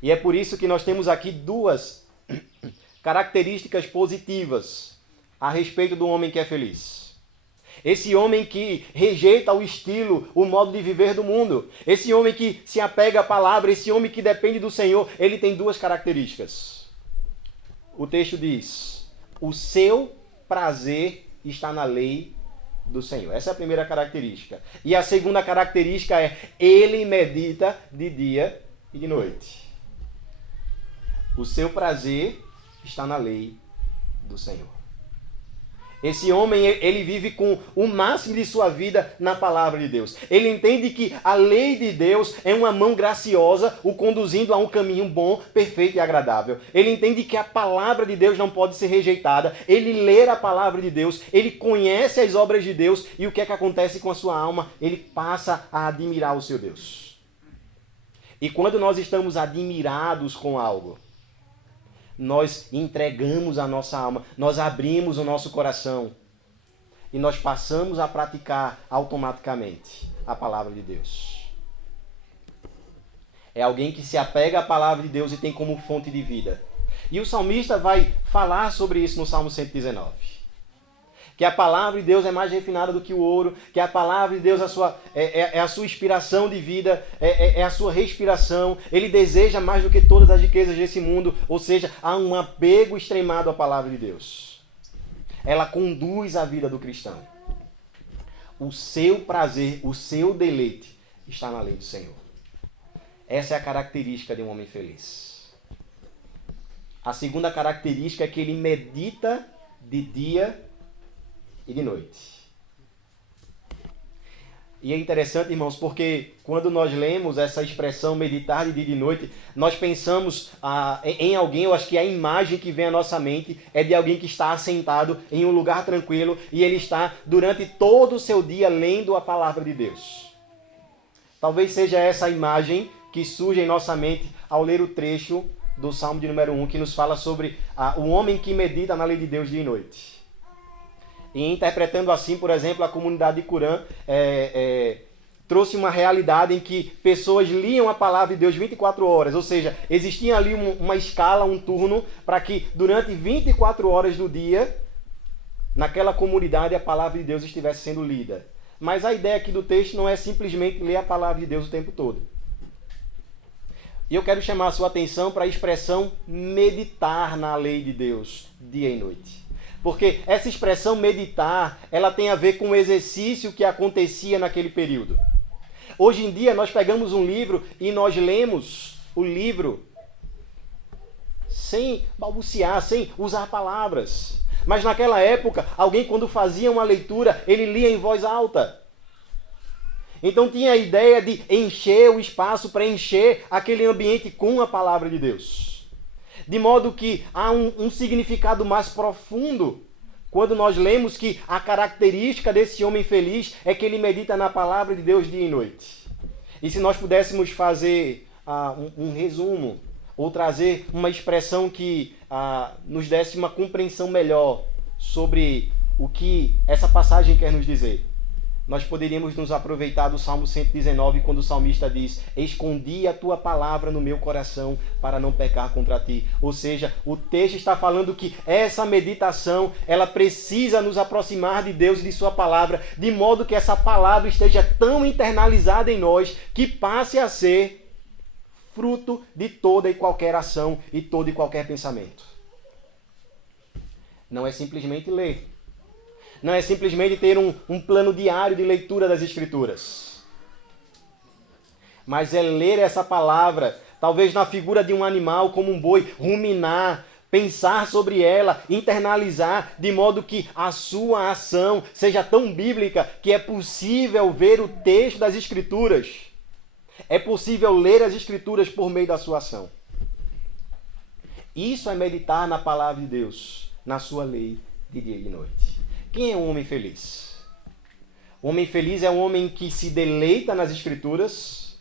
E é por isso que nós temos aqui duas características positivas a respeito do homem que é feliz. Esse homem que rejeita o estilo, o modo de viver do mundo. Esse homem que se apega à palavra, esse homem que depende do Senhor, ele tem duas características. O texto diz: o seu prazer está na lei do Senhor. Essa é a primeira característica. E a segunda característica é: ele medita de dia e de noite. O seu prazer está na lei do Senhor. Esse homem, ele vive com o máximo de sua vida na palavra de Deus. Ele entende que a lei de Deus é uma mão graciosa, o conduzindo a um caminho bom, perfeito e agradável. Ele entende que a palavra de Deus não pode ser rejeitada. Ele lê a palavra de Deus, ele conhece as obras de Deus, e o que é que acontece com a sua alma? Ele passa a admirar o seu Deus. E quando nós estamos admirados com algo, nós entregamos a nossa alma, nós abrimos o nosso coração e nós passamos a praticar automaticamente a palavra de Deus. É alguém que se apega à palavra de Deus e tem como fonte de vida. E o salmista vai falar sobre isso no Salmo 119. Que a palavra de Deus é mais refinada do que o ouro, que a palavra de Deus é a sua inspiração de vida, é a sua respiração. Ele deseja mais do que todas as riquezas desse mundo, ou seja, há um apego extremado à palavra de Deus. Ela conduz a vida do cristão. O seu prazer, o seu deleite está na lei do Senhor. Essa é a característica de um homem feliz. A segunda característica é que ele medita de dia e de noite. E é interessante, irmãos, porque quando nós lemos essa expressão meditar de dia e de noite, nós pensamos em alguém, eu acho que a imagem que vem à nossa mente é de alguém que está assentado em um lugar tranquilo e ele está durante todo o seu dia lendo a palavra de Deus. Talvez seja essa a imagem que surge em nossa mente ao ler o trecho do Salmo de número 1, que nos fala sobre o homem que medita na lei de Deus dia e noite. E interpretando assim, por exemplo, a comunidade de Qurã trouxe uma realidade em que pessoas liam a palavra de Deus 24 horas. Ou seja, existia ali uma escala, um turno, para que durante 24 horas do dia, naquela comunidade, a palavra de Deus estivesse sendo lida. Mas a ideia aqui do texto não é simplesmente ler a palavra de Deus o tempo todo. E eu quero chamar a sua atenção para a expressão meditar na lei de Deus, dia e noite. Porque essa expressão meditar, ela tem a ver com o exercício que acontecia naquele período. Hoje em dia, nós pegamos um livro e nós lemos o livro sem balbuciar, sem usar palavras. Mas naquela época, alguém quando fazia uma leitura, ele lia em voz alta. Então tinha a ideia de encher o espaço, preencher aquele ambiente com a palavra de Deus. De modo que há um significado mais profundo quando nós lemos que a característica desse homem feliz é que ele medita na palavra de Deus dia e noite. E se nós pudéssemos fazer um resumo, ou trazer uma expressão que nos desse uma compreensão melhor sobre o que essa passagem quer nos dizer, nós poderíamos nos aproveitar do Salmo 119, quando o salmista diz: escondi a tua palavra no meu coração para não pecar contra ti. Ou seja, o texto está falando que essa meditação, ela precisa nos aproximar de Deus e de sua palavra, de modo que essa palavra esteja tão internalizada em nós que passe a ser fruto de toda e qualquer ação e todo e qualquer pensamento. Não é simplesmente ler. Não é simplesmente ter um plano diário de leitura das Escrituras. Mas é ler essa palavra, talvez na figura de um animal, como um boi, ruminar, pensar sobre ela, internalizar, de modo que a sua ação seja tão bíblica que é possível ver o texto das Escrituras. É possível ler as Escrituras por meio da sua ação. Isso é meditar na palavra de Deus, na sua lei de dia e de noite. Quem é um homem feliz? O homem feliz é um homem que se deleita nas Escrituras,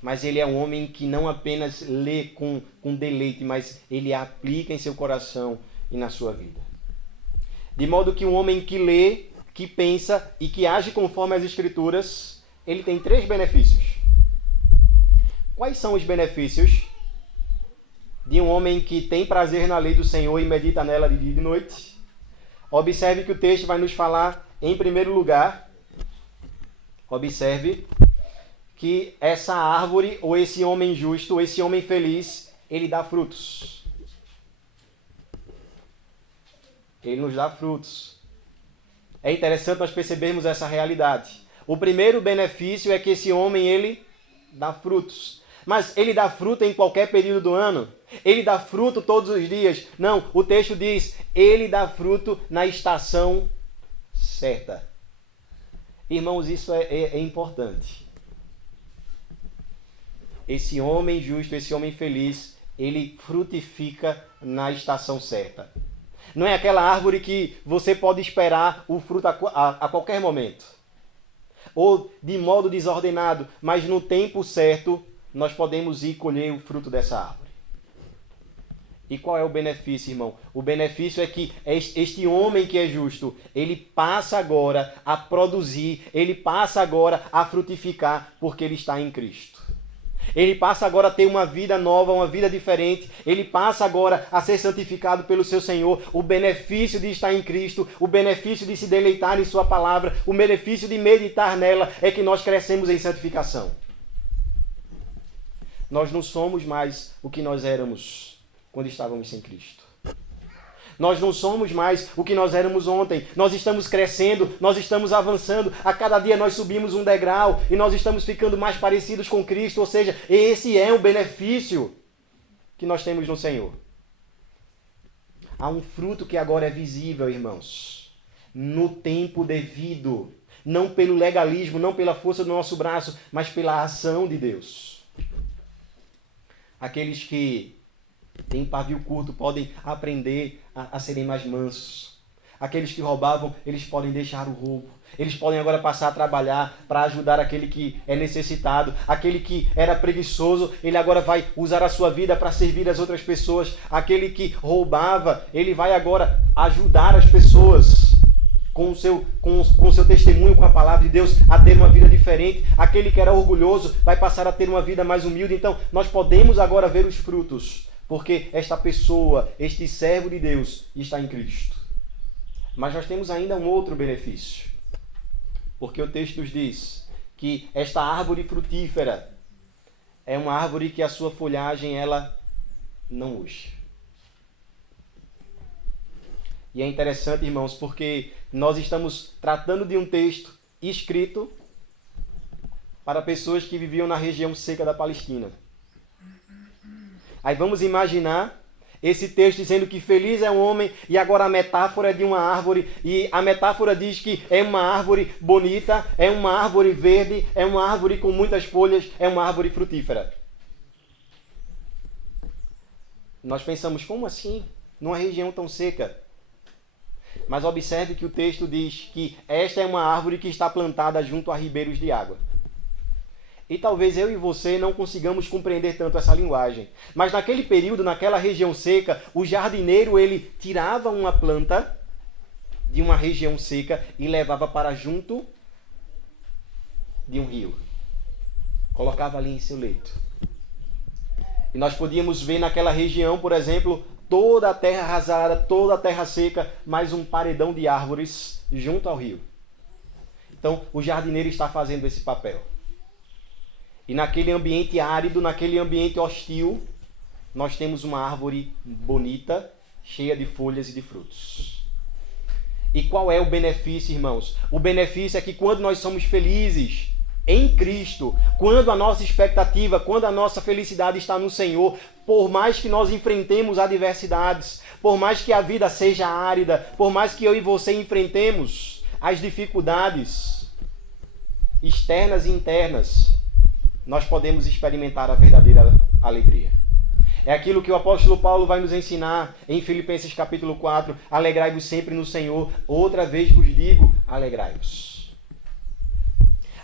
mas ele é um homem que não apenas lê com deleite, mas ele a aplica em seu coração e na sua vida. De modo que um homem que lê, que pensa e que age conforme as Escrituras, ele tem 3 benefícios. Quais são os benefícios de um homem que tem prazer na lei do Senhor e medita nela de dia e de noite? Observe que o texto vai nos falar, em primeiro lugar, observe que essa árvore, ou esse homem justo, ou esse homem feliz, ele dá frutos. Ele nos dá frutos. É interessante nós percebermos essa realidade. O primeiro benefício é que esse homem, ele dá frutos. Mas ele dá fruto em qualquer período do ano? Ele dá fruto todos os dias? Não, o texto diz, ele dá fruto na estação certa. Irmãos, isso é importante. Esse homem justo, esse homem feliz, ele frutifica na estação certa. Não é aquela árvore que você pode esperar o fruto a qualquer momento. Ou de modo desordenado, mas no tempo certo, nós podemos ir colher o fruto dessa árvore. E qual é o benefício, irmão? O benefício é que este homem que é justo, ele passa agora a produzir, ele passa agora a frutificar, porque ele está em Cristo. Ele passa agora a ter uma vida nova, uma vida diferente. Ele passa agora a ser santificado pelo seu Senhor. O benefício de estar em Cristo, o benefício de se deleitar em sua palavra, o benefício de meditar nela é que nós crescemos em santificação. Nós não somos mais o que nós éramos quando estávamos sem Cristo. Nós não somos mais o que nós éramos ontem. Nós estamos crescendo, nós estamos avançando. A cada dia nós subimos um degrau e nós estamos ficando mais parecidos com Cristo. Ou seja, esse é o benefício que nós temos no Senhor. Há um fruto que agora é visível, irmãos, no tempo devido. Não pelo legalismo, não pela força do nosso braço, mas pela ação de Deus. Aqueles que têm pavio curto podem aprender a serem mais mansos. Aqueles que roubavam, eles podem deixar o roubo. Eles podem agora passar a trabalhar para ajudar aquele que é necessitado. Aquele que era preguiçoso, ele agora vai usar a sua vida para servir as outras pessoas. Aquele que roubava, ele vai agora ajudar as pessoas com o seu testemunho, com a palavra de Deus, a ter uma vida diferente. Aquele que era orgulhoso vai passar a ter uma vida mais humilde. Então, nós podemos agora ver os frutos, porque esta pessoa, este servo de Deus, está em Cristo. Mas nós temos ainda um outro benefício, porque o texto nos diz que esta árvore frutífera é uma árvore que a sua folhagem ela não murcha. E é interessante, irmãos, porque nós estamos tratando de um texto escrito para pessoas que viviam na região seca da Palestina. Aí vamos imaginar Esse texto dizendo que feliz é o homem, e agora a metáfora é de uma árvore, e a metáfora diz que é uma árvore bonita, é uma árvore verde, é uma árvore com muitas folhas, é uma árvore frutífera. Nós pensamos, como assim? Numa região tão seca? Mas observe que o texto diz que esta é uma árvore que está plantada junto a ribeiros de água. E talvez eu e você não consigamos compreender tanto essa linguagem. Mas naquele período, naquela região seca, o jardineiro ele tirava uma planta de uma região seca e levava para junto de um rio. Colocava ali em seu leito. E nós podíamos ver naquela região, por exemplo, toda a terra arrasada, toda a terra seca, mais um paredão de árvores junto ao rio. Então, o jardineiro está fazendo esse papel. E naquele ambiente árido, naquele ambiente hostil, nós temos uma árvore bonita, cheia de folhas e de frutos. E qual é o benefício, irmãos? O benefício é que quando nós somos felizes em Cristo, quando a nossa expectativa, quando a nossa felicidade está no Senhor, por mais que nós enfrentemos adversidades, por mais que a vida seja árida, por mais que eu e você enfrentemos as dificuldades externas e internas, nós podemos experimentar a verdadeira alegria. É aquilo que o apóstolo Paulo vai nos ensinar em Filipenses capítulo 4. Alegrai-vos sempre no Senhor. Outra vez vos digo, alegrai-vos.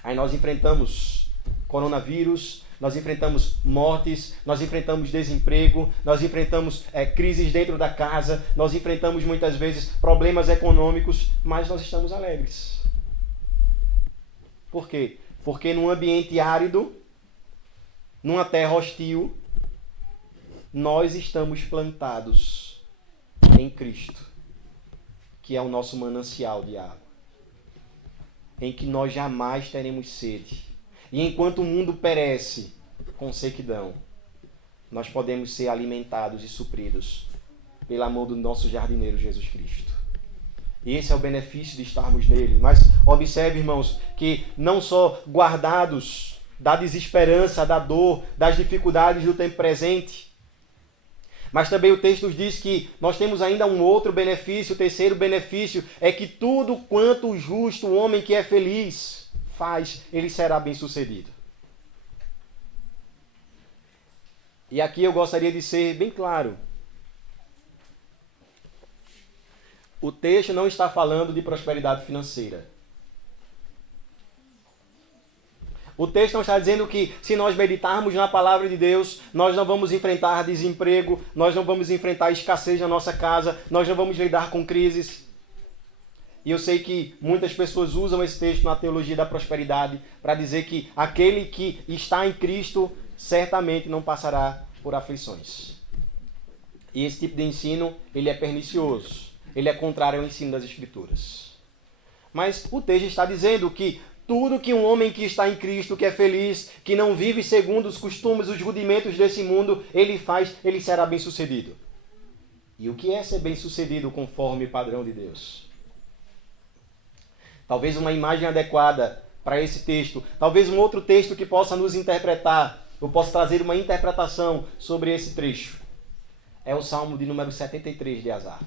Aí nós enfrentamos coronavírus, nós enfrentamos mortes, nós enfrentamos desemprego, nós enfrentamos crises dentro da casa, nós enfrentamos muitas vezes problemas econômicos, mas nós estamos alegres. Por quê? Porque num ambiente árido, numa terra hostil, nós estamos plantados em Cristo, que é o nosso manancial de água, em que nós jamais teremos sede. E enquanto o mundo perece com sequidão, nós podemos ser alimentados e supridos pelo amor do nosso jardineiro Jesus Cristo. E esse é o benefício de estarmos nele. Mas observe, irmãos, que não só guardados da desesperança, da dor, das dificuldades do tempo presente, mas também o texto diz que nós temos ainda um outro benefício. O terceiro benefício é que tudo quanto o justo, o homem que é feliz, faz, ele será bem-sucedido. E aqui eu gostaria de ser bem claro. O texto não está falando de prosperidade financeira. O texto não está dizendo que se nós meditarmos na palavra de Deus, nós não vamos enfrentar desemprego, nós não vamos enfrentar escassez na nossa casa, nós não vamos lidar com crises. E eu sei que muitas pessoas usam esse texto na teologia da prosperidade para dizer que aquele que está em Cristo certamente não passará por aflições. E esse tipo de ensino, ele é pernicioso, ele é contrário ao ensino das Escrituras. Mas o texto está dizendo que tudo que um homem que está em Cristo, que é feliz, que não vive segundo os costumes, os rudimentos desse mundo, ele faz, ele será bem-sucedido. E o que é ser bem-sucedido conforme o padrão de Deus? Talvez uma imagem adequada para esse texto, talvez um outro texto que possa nos interpretar, eu posso trazer uma interpretação sobre esse trecho. É o Salmo de número 73 de Asaf.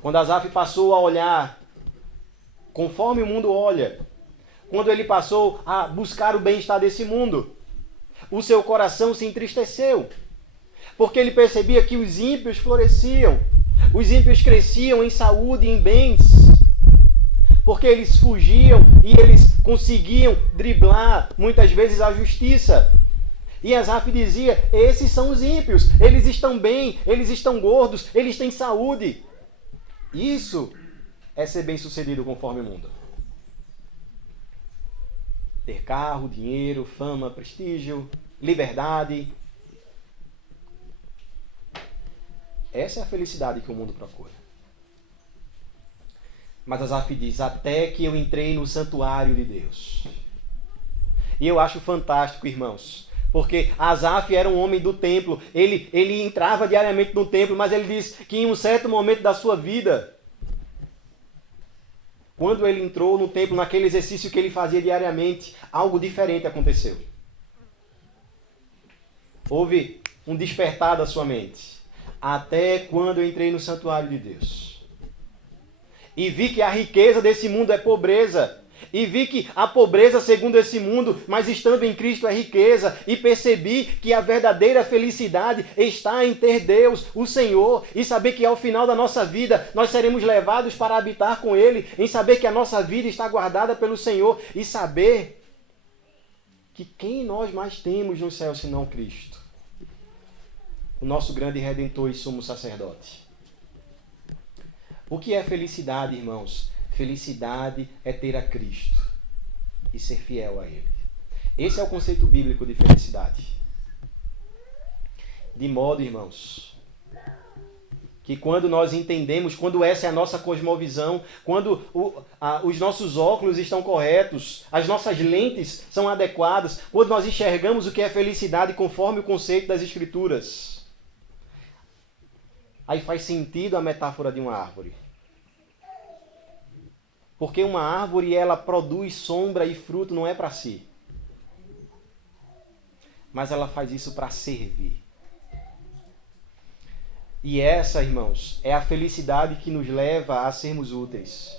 Quando Asaf passou a olhar conforme o mundo olha, quando ele passou a buscar o bem-estar desse mundo, o seu coração se entristeceu, porque ele percebia que os ímpios floresciam, os ímpios cresciam em saúde e em bens, porque eles fugiam e eles conseguiam driblar muitas vezes a justiça. E Asaf dizia, esses são os ímpios, eles estão bem, eles estão gordos, eles têm saúde. Isso é ser bem-sucedido conforme o mundo. Ter carro, dinheiro, fama, prestígio, liberdade. Essa é a felicidade que o mundo procura. Mas Asaf diz, até que eu entrei no santuário de Deus. E eu acho fantástico, irmãos, porque Asaf era um homem do templo, ele entrava diariamente no templo, mas ele diz que em um certo momento da sua vida, quando ele entrou no templo, naquele exercício que ele fazia diariamente, algo diferente aconteceu. Houve um despertar da sua mente. Até quando eu entrei no santuário de Deus e vi que a riqueza desse mundo é pobreza, e vi que a pobreza segundo esse mundo, mas estando em Cristo é riqueza, e percebi que a verdadeira felicidade está em ter Deus, o Senhor, e saber que ao final da nossa vida nós seremos levados para habitar com Ele, em saber que a nossa vida está guardada pelo Senhor, e saber que quem nós mais temos no céu senão Cristo, o nosso grande Redentor e sumo sacerdote. O que é felicidade, irmãos? Felicidade é ter a Cristo e ser fiel a Ele. Esse é o conceito bíblico de felicidade. De modo, irmãos, que quando nós entendemos, quando essa é a nossa cosmovisão, quando os nossos óculos estão corretos, as nossas lentes são adequadas, quando nós enxergamos o que é felicidade conforme o conceito das Escrituras, aí faz sentido a metáfora de uma árvore. Porque uma árvore, ela produz sombra e fruto, não é para si. Mas ela faz isso para servir. E essa, irmãos, é a felicidade que nos leva a sermos úteis.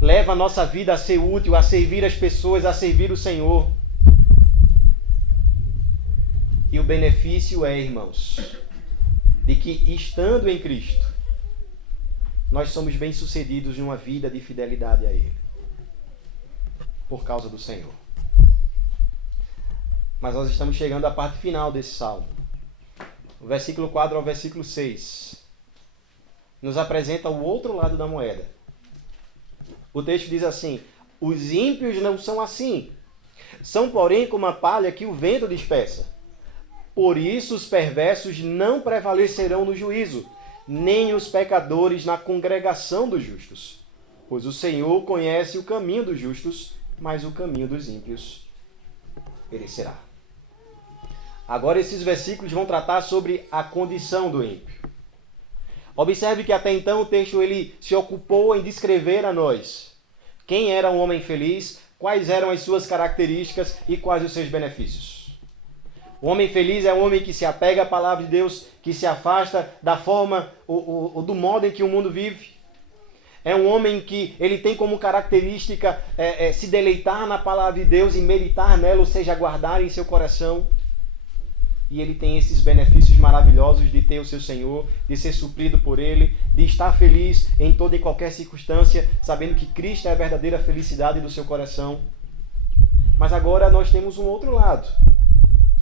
Leva a nossa vida a ser útil, a servir as pessoas, a servir o Senhor. E o benefício é, irmãos, de que estando em Cristo, nós somos bem-sucedidos numa vida de fidelidade a Ele. Por causa do Senhor. Mas nós estamos chegando à parte final desse salmo. O versículo 4 ao versículo 6 nos apresenta o outro lado da moeda. O texto diz assim: os ímpios não são assim. São, porém, como a palha que o vento dispersa. Por isso os perversos não prevalecerão no juízo, nem os pecadores na congregação dos justos. Pois o Senhor conhece o caminho dos justos, mas o caminho dos ímpios perecerá. Agora esses versículos vão tratar sobre a condição do ímpio. Observe que até então o texto ele se ocupou em descrever a nós quem era um homem feliz, quais eram as suas características e quais os seus benefícios. O homem feliz é um homem que se apega à palavra de Deus, que se afasta da forma ou do modo em que o mundo vive. É um homem que ele tem como característica se deleitar na palavra de Deus e meditar nela, ou seja, guardar em seu coração. E ele tem esses benefícios maravilhosos de ter o seu Senhor, de ser suprido por Ele, de estar feliz em toda e qualquer circunstância, sabendo que Cristo é a verdadeira felicidade do seu coração. Mas agora nós temos um outro lado.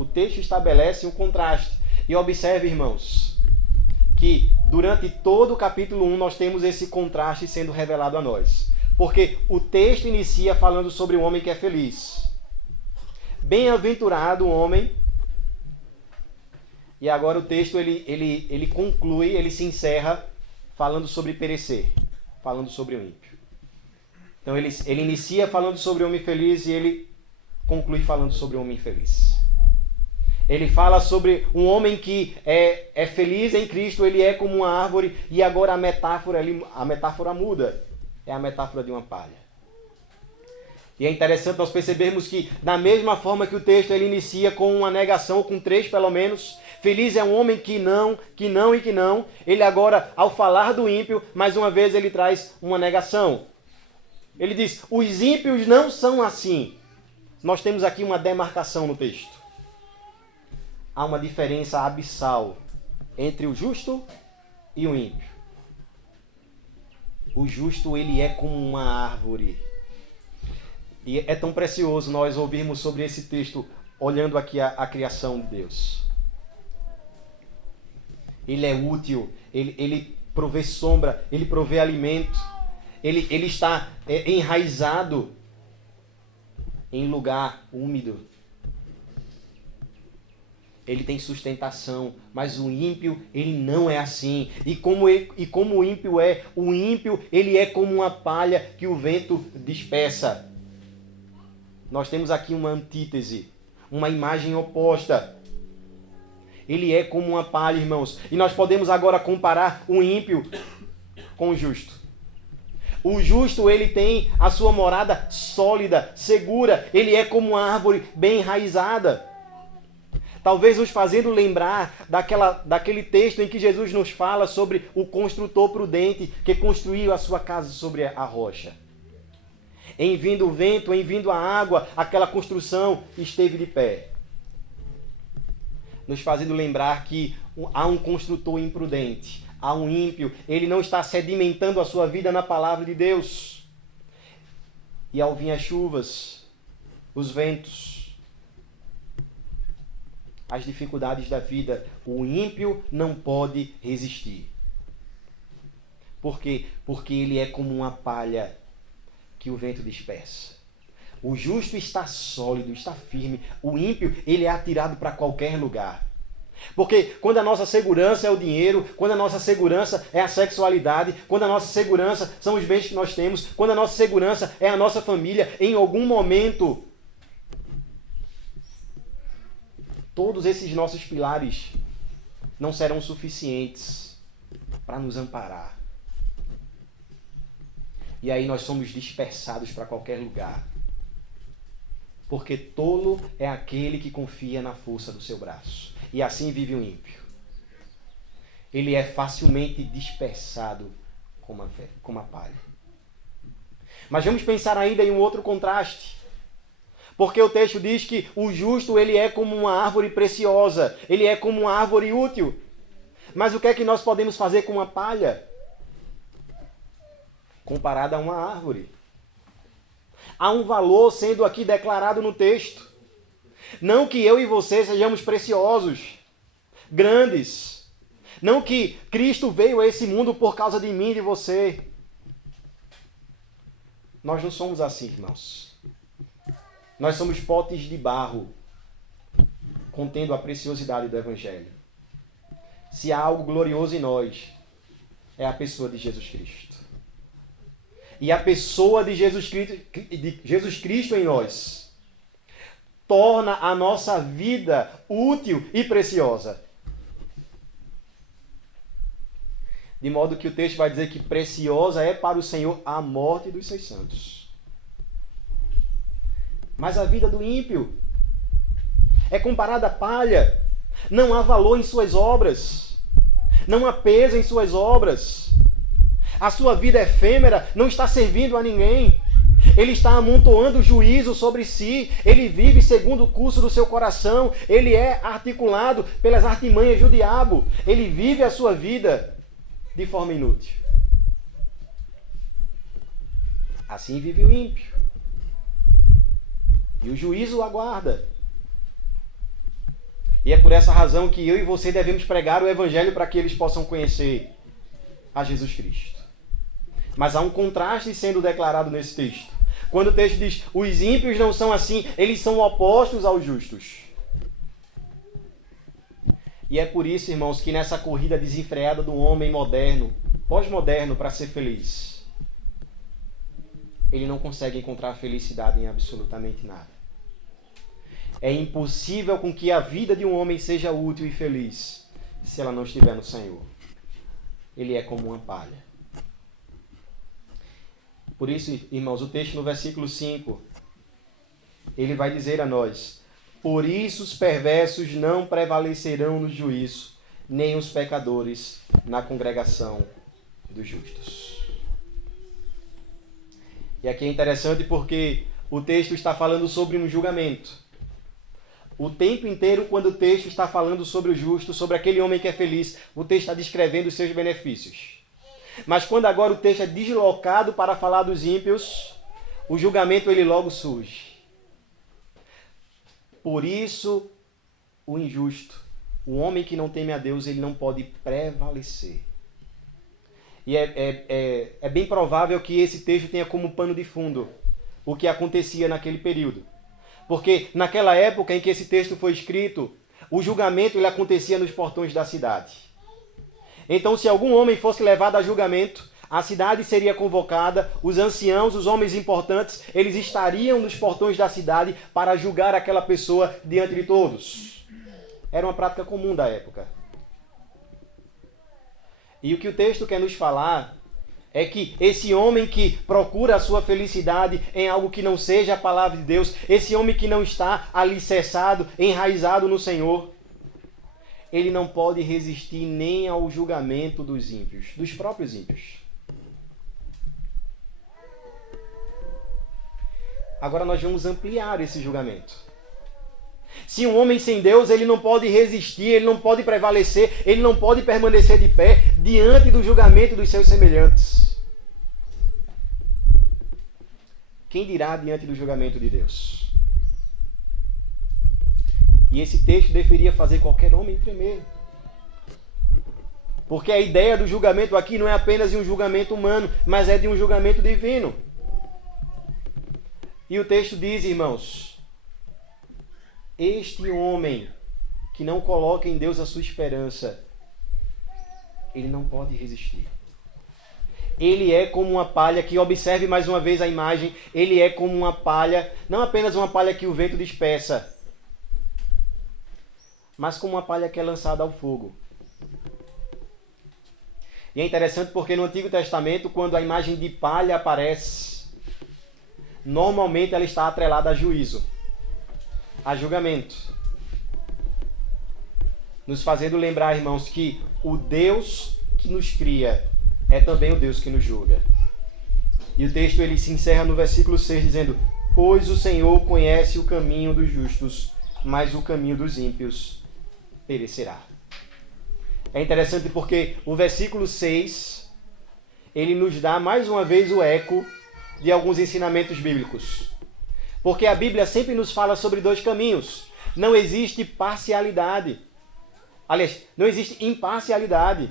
O texto estabelece um contraste. E observe, irmãos, que durante todo o capítulo 1 nós temos esse contraste sendo revelado a nós. Porque o texto inicia falando sobre um homem que é feliz. Bem-aventurado o homem. E agora o texto ele conclui, ele se encerra falando sobre perecer, falando sobre o ímpio. Então ele inicia falando sobre o homem feliz e ele conclui falando sobre o homem infeliz. Ele fala sobre um homem que é feliz em Cristo, ele é como uma árvore, e agora a metáfora muda. É a metáfora de uma palha. E é interessante nós percebermos que, da mesma forma que o texto ele inicia com uma negação, com 3 pelo menos, feliz é um homem que não, ele agora, ao falar do ímpio, mais uma vez ele traz uma negação. Ele diz, os ímpios não são assim. Nós temos aqui uma demarcação no texto. Há uma diferença abissal entre o justo e o ímpio. O justo, ele é como uma árvore. E é tão precioso nós ouvirmos sobre esse texto, olhando aqui a criação de Deus. Ele é útil, ele provê sombra, ele provê alimento, ele está enraizado em lugar úmido. Ele tem sustentação, mas o ímpio, ele não é assim. E como o ímpio ele é como uma palha que o vento dispersa. Nós temos aqui uma antítese, uma imagem oposta. Ele é como uma palha, irmãos. E nós podemos agora comparar o ímpio com o justo. O justo, ele tem a sua morada sólida, segura. Ele é como uma árvore bem enraizada. Talvez nos fazendo lembrar daquele texto em que Jesus nos fala sobre o construtor prudente que construiu a sua casa sobre a rocha. Em vindo o vento, em vindo a água, aquela construção esteve de pé. Nos fazendo lembrar que há um construtor imprudente, há um ímpio, ele não está sedimentando a sua vida na palavra de Deus. E ao vir as chuvas, os ventos, as dificuldades da vida, o ímpio não pode resistir. Por quê? Porque ele é como uma palha que o vento dispersa. O justo está sólido, está firme. O ímpio, ele é atirado para qualquer lugar. Porque quando a nossa segurança é o dinheiro, quando a nossa segurança é a sexualidade, quando a nossa segurança são os bens que nós temos, quando a nossa segurança é a nossa família, em algum momento, todos esses nossos pilares não serão suficientes para nos amparar. E aí nós somos dispersados para qualquer lugar. Porque tolo é aquele que confia na força do seu braço. E assim vive o ímpio. Ele é facilmente dispersado como a palha. Mas vamos pensar ainda em um outro contraste. Porque o texto diz que o justo ele é como uma árvore preciosa. Ele é como uma árvore útil. Mas o que é que nós podemos fazer com uma palha? Comparada a uma árvore. Há um valor sendo aqui declarado no texto. Não que eu e você sejamos preciosos, grandes. Não que Cristo veio a esse mundo por causa de mim e de você. Nós não somos assim, irmãos. Nós somos potes de barro, contendo a preciosidade do Evangelho. Se há algo glorioso em nós, é a pessoa de Jesus Cristo. E a pessoa de Jesus Cristo em nós torna a nossa vida útil e preciosa. De modo que o texto vai dizer que preciosa é para o Senhor a morte dos seus santos. Mas a vida do ímpio é comparada à palha. Não há valor em suas obras. Não há peso em suas obras. A sua vida efêmera não está servindo a ninguém. Ele está amontoando juízo sobre si. Ele vive segundo o curso do seu coração. Ele é articulado pelas artimanhas do diabo. Ele vive a sua vida de forma inútil. Assim vive o ímpio. E o juízo o aguarda. E é por essa razão que eu e você devemos pregar o Evangelho para que eles possam conhecer a Jesus Cristo. Mas há um contraste sendo declarado nesse texto. Quando o texto diz, os ímpios não são assim, eles são opostos aos justos. E é por isso, irmãos, que nessa corrida desenfreada do homem moderno, pós-moderno, para ser feliz, ele não consegue encontrar felicidade em absolutamente nada. É impossível com que a vida de um homem seja útil e feliz se ela não estiver no Senhor. Ele é como uma palha. Por isso, irmãos, o texto no versículo 5, ele vai dizer a nós, por isso os perversos não prevalecerão no juízo, nem os pecadores na congregação dos justos. E aqui é interessante porque o texto está falando sobre um julgamento. O tempo inteiro, quando o texto está falando sobre o justo, sobre aquele homem que é feliz, o texto está descrevendo os seus benefícios. Mas quando agora o texto é deslocado para falar dos ímpios, o julgamento ele logo surge. Por isso, o injusto, o homem que não teme a Deus, ele não pode prevalecer. E é bem provável que esse texto tenha como pano de fundo o que acontecia naquele período. Porque naquela época em que esse texto foi escrito, o julgamento ele acontecia nos portões da cidade. Então, se algum homem fosse levado a julgamento, a cidade seria convocada, os anciãos, os homens importantes, eles estariam nos portões da cidade para julgar aquela pessoa diante de todos. Era uma prática comum da época. E o que o texto quer nos falar É que esse homem que procura a sua felicidade em algo que não seja a palavra de Deus, esse homem que não está alicerçado, enraizado no Senhor, ele não pode resistir nem ao julgamento dos ímpios, dos próprios ímpios. Agora nós vamos ampliar esse julgamento. Se um homem sem Deus, ele não pode resistir, ele não pode prevalecer, ele não pode permanecer de pé diante do julgamento dos seus semelhantes. Quem dirá diante do julgamento de Deus? E esse texto deveria fazer qualquer homem tremer. Porque a ideia do julgamento aqui não é apenas de um julgamento humano, mas é de um julgamento divino. E o texto diz, irmãos, este homem que não coloca em Deus a sua esperança, ele não pode resistir. Ele é como uma palha que, observe mais uma vez a imagem, ele é como uma palha, não apenas uma palha que o vento dispersa, mas como uma palha que é lançada ao fogo. E é interessante porque no Antigo Testamento, quando a imagem de palha aparece, normalmente ela está atrelada a juízo, a julgamento. Nos fazendo lembrar, irmãos, que o Deus que nos cria é também o Deus que nos julga. E o texto ele se encerra no versículo 6 dizendo: pois o Senhor conhece o caminho dos justos, mas o caminho dos ímpios perecerá. É interessante porque o versículo 6 ele nos dá mais uma vez o eco de alguns ensinamentos bíblicos. Porque a Bíblia sempre nos fala sobre dois caminhos. Não existe parcialidade. Aliás, não existe imparcialidade.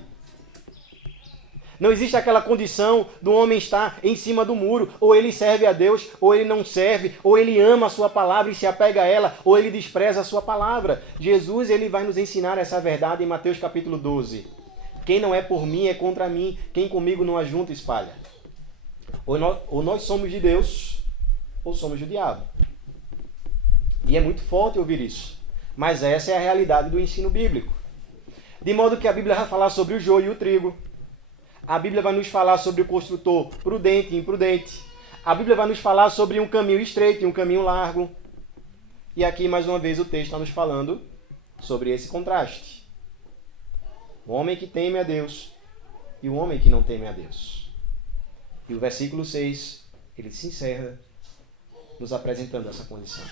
Não existe aquela condição do homem estar em cima do muro. Ou ele serve a Deus, ou ele não serve. Ou ele ama a sua palavra e se apega a ela, ou ele despreza a sua palavra. Jesus ele vai nos ensinar essa verdade em Mateus capítulo 12. Quem não é por mim é contra mim. Quem comigo não ajunta espalha. Ou nós somos de Deus, ou somos do diabo. E é muito forte ouvir isso. Mas essa é a realidade do ensino bíblico. De modo que a Bíblia vai falar sobre o joio e o trigo. A Bíblia vai nos falar sobre o construtor prudente e imprudente. A Bíblia vai nos falar sobre um caminho estreito e um caminho largo. E aqui, mais uma vez, o texto está nos falando sobre esse contraste. O homem que teme a Deus e o homem que não teme a Deus. E o versículo 6, ele se encerra nos apresentando essa condição.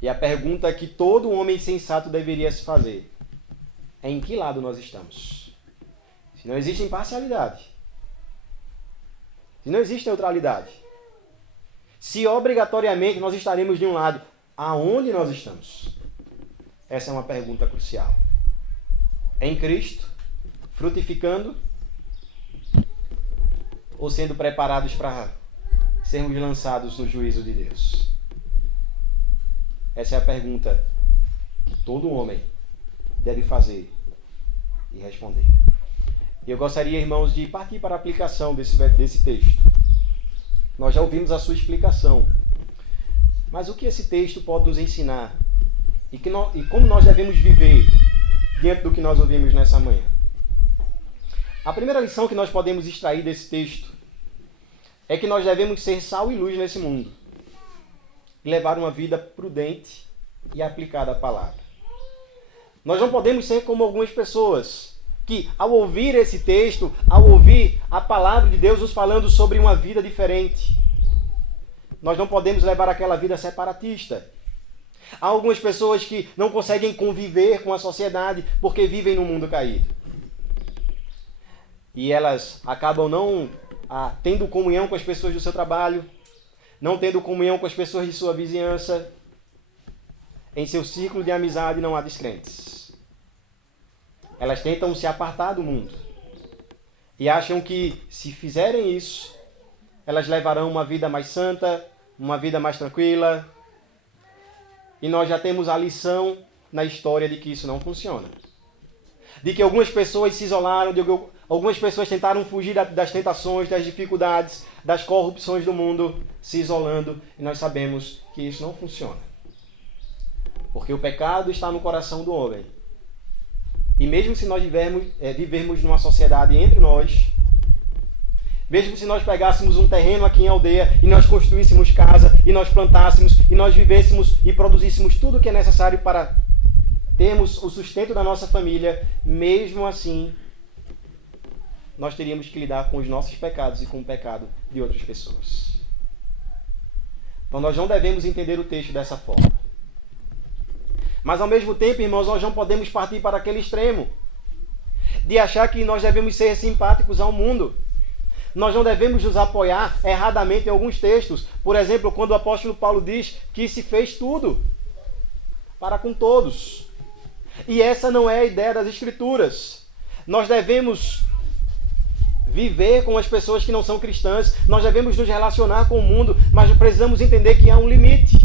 E a pergunta que todo homem sensato deveria se fazer é: em que lado nós estamos? Se não existe imparcialidade, se não existe neutralidade, se obrigatoriamente nós estaremos de um lado, aonde nós estamos? Essa é uma pergunta crucial. Em Cristo, frutificando, ou sendo preparados para sermos lançados no juízo de Deus? Essa é a pergunta que todo homem deve fazer e responder. E eu gostaria, irmãos, de partir para a aplicação desse texto. Nós já ouvimos a sua explicação. Mas o que esse texto pode nos ensinar? E como nós devemos viver diante do que nós ouvimos nessa manhã? A primeira lição que nós podemos extrair desse texto é que nós devemos ser sal e luz nesse mundo e levar uma vida prudente e aplicada à palavra. Nós não podemos ser como algumas pessoas que, ao ouvir esse texto, ao ouvir a palavra de Deus nos falando sobre uma vida diferente, nós não podemos levar aquela vida separatista. Há algumas pessoas que não conseguem conviver com a sociedade porque vivem num mundo caído. E elas acabam não tendo comunhão com as pessoas do seu trabalho, não tendo comunhão com as pessoas de sua vizinhança. Em seu círculo de amizade não há descrentes. Elas tentam se apartar do mundo. E acham que, se fizerem isso, elas levarão uma vida mais santa, uma vida mais tranquila. E nós já temos a lição na história de que isso não funciona. De que algumas pessoas se isolaram, de que algumas pessoas tentaram fugir das tentações, das dificuldades, das corrupções do mundo, se isolando. E nós sabemos que isso não funciona. Porque o pecado está no coração do homem. E mesmo se nós vivermos numa sociedade entre nós, Mesmo se nós pegássemos um terreno aqui em aldeia e nós construíssemos casa, e nós plantássemos, e nós vivêssemos e produzíssemos tudo o que é necessário para termos o sustento da nossa família, mesmo assim, nós teríamos que lidar com os nossos pecados e com o pecado de outras pessoas. Então nós não devemos entender o texto dessa forma. Mas ao mesmo tempo, irmãos, nós não podemos partir para aquele extremo de achar que nós devemos ser simpáticos ao mundo. Nós não devemos nos apoiar erradamente em alguns textos. Por exemplo, quando o apóstolo Paulo diz que se fez tudo para com todos. E essa não é a ideia das Escrituras. Nós devemos viver com as pessoas que não são cristãs. Nós devemos nos relacionar com o mundo, mas precisamos entender que há um limite.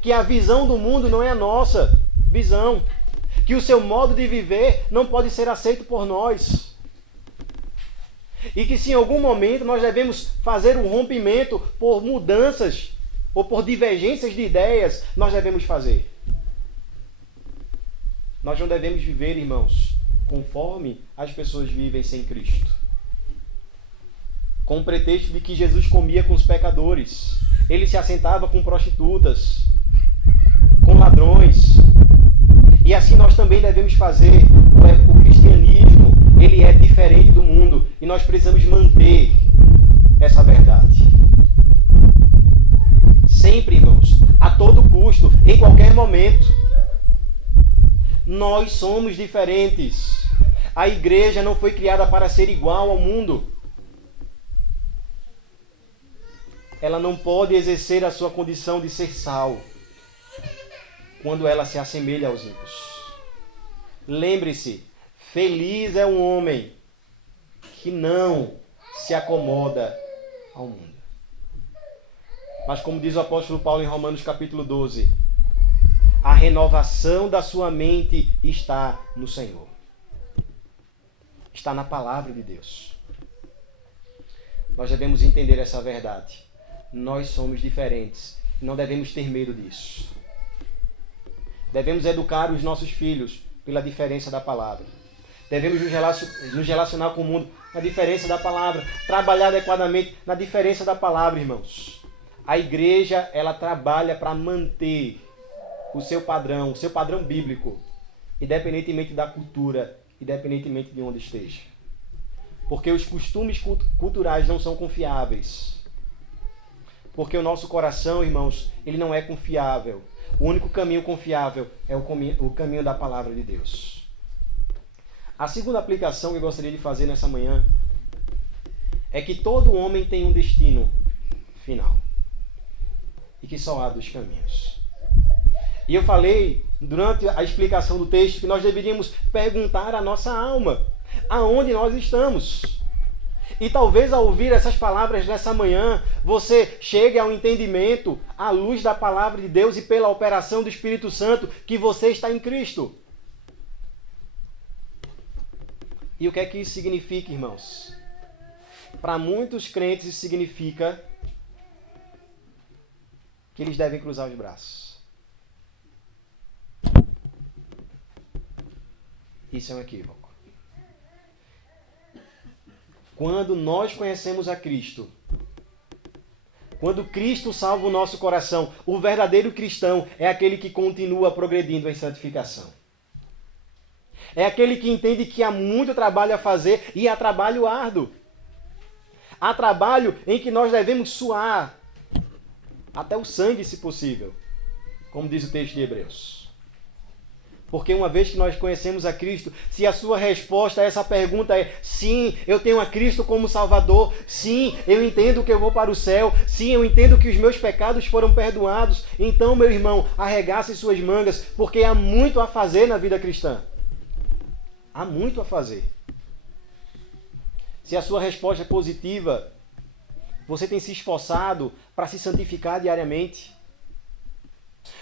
Que a visão do mundo não é a nossa visão. Que o seu modo de viver não pode ser aceito por nós. E que se em algum momento nós devemos fazer um rompimento por mudanças ou por divergências de ideias, nós devemos fazer. Nós não devemos viver, irmãos, conforme as pessoas vivem sem Cristo. Com o pretexto de que Jesus comia com os pecadores. Ele se assentava com prostitutas, com ladrões. E assim nós também devemos fazer. O cristianismo, ele é diferente do mundo e nós precisamos manter essa verdade. Sempre, irmãos, a todo custo, em qualquer momento. Nós somos diferentes. A igreja não foi criada para ser igual ao mundo. Ela não pode exercer a sua condição de ser sal quando ela se assemelha aos ímpios. Lembre-se, feliz é um homem que não se acomoda ao mundo. Mas como diz o apóstolo Paulo em Romanos capítulo 12, a renovação da sua mente está no Senhor. Está na palavra de Deus. Nós devemos entender essa verdade. Nós somos diferentes. Não devemos ter medo disso. Devemos educar os nossos filhos pela diferença da palavra. Devemos nos relacionar com o mundo na diferença da palavra. Trabalhar adequadamente na diferença da palavra, irmãos. A igreja, ela trabalha para manter o seu padrão bíblico, independentemente da cultura, independentemente de onde esteja. Porque os costumes culturais não são confiáveis. Porque o nosso coração, irmãos, ele não é confiável. O único caminho confiável é o caminho da palavra de Deus. A segunda aplicação que eu gostaria de fazer nessa manhã é que todo homem tem um destino final. E que só há dois caminhos. E eu falei, durante a explicação do texto, que nós deveríamos perguntar à nossa alma aonde nós estamos. E talvez ao ouvir essas palavras nessa manhã, você chegue ao entendimento, à luz da palavra de Deus e pela operação do Espírito Santo, que você está em Cristo. E o que é que isso significa, irmãos? Para muitos crentes isso significa que eles devem cruzar os braços. Isso é um equívoco. Quando nós conhecemos a Cristo, quando Cristo salva o nosso coração, o verdadeiro cristão é aquele que continua progredindo em santificação. É aquele que entende que há muito trabalho a fazer e há trabalho árduo. Há trabalho em que nós devemos suar até o sangue, se possível, como diz o texto de Hebreus. Porque uma vez que nós conhecemos a Cristo, se a sua resposta a essa pergunta é sim, eu tenho a Cristo como Salvador, sim, eu entendo que eu vou para o céu, sim, eu entendo que os meus pecados foram perdoados, então, meu irmão, arregace suas mangas, porque há muito a fazer na vida cristã. Há muito a fazer. Se a sua resposta é positiva, você tem se esforçado para se santificar diariamente.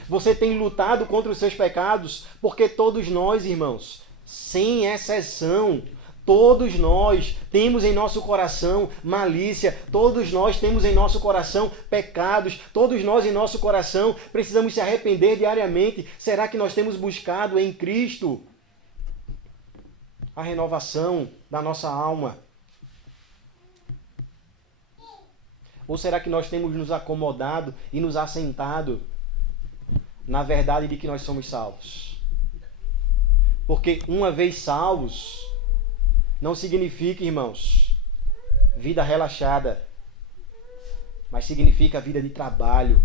Você tem lutado contra os seus pecados, porque todos nós, irmãos, sem exceção, todos nós temos em nosso coração malícia, todos nós temos em nosso coração pecados, todos nós em nosso coração precisamos se arrepender diariamente. Será que nós temos buscado em Cristo a renovação da nossa alma? Ou será que nós temos nos acomodado e nos assentado na verdade de que nós somos salvos? Porque uma vez salvos, não significa, irmãos, vida relaxada, mas significa vida de trabalho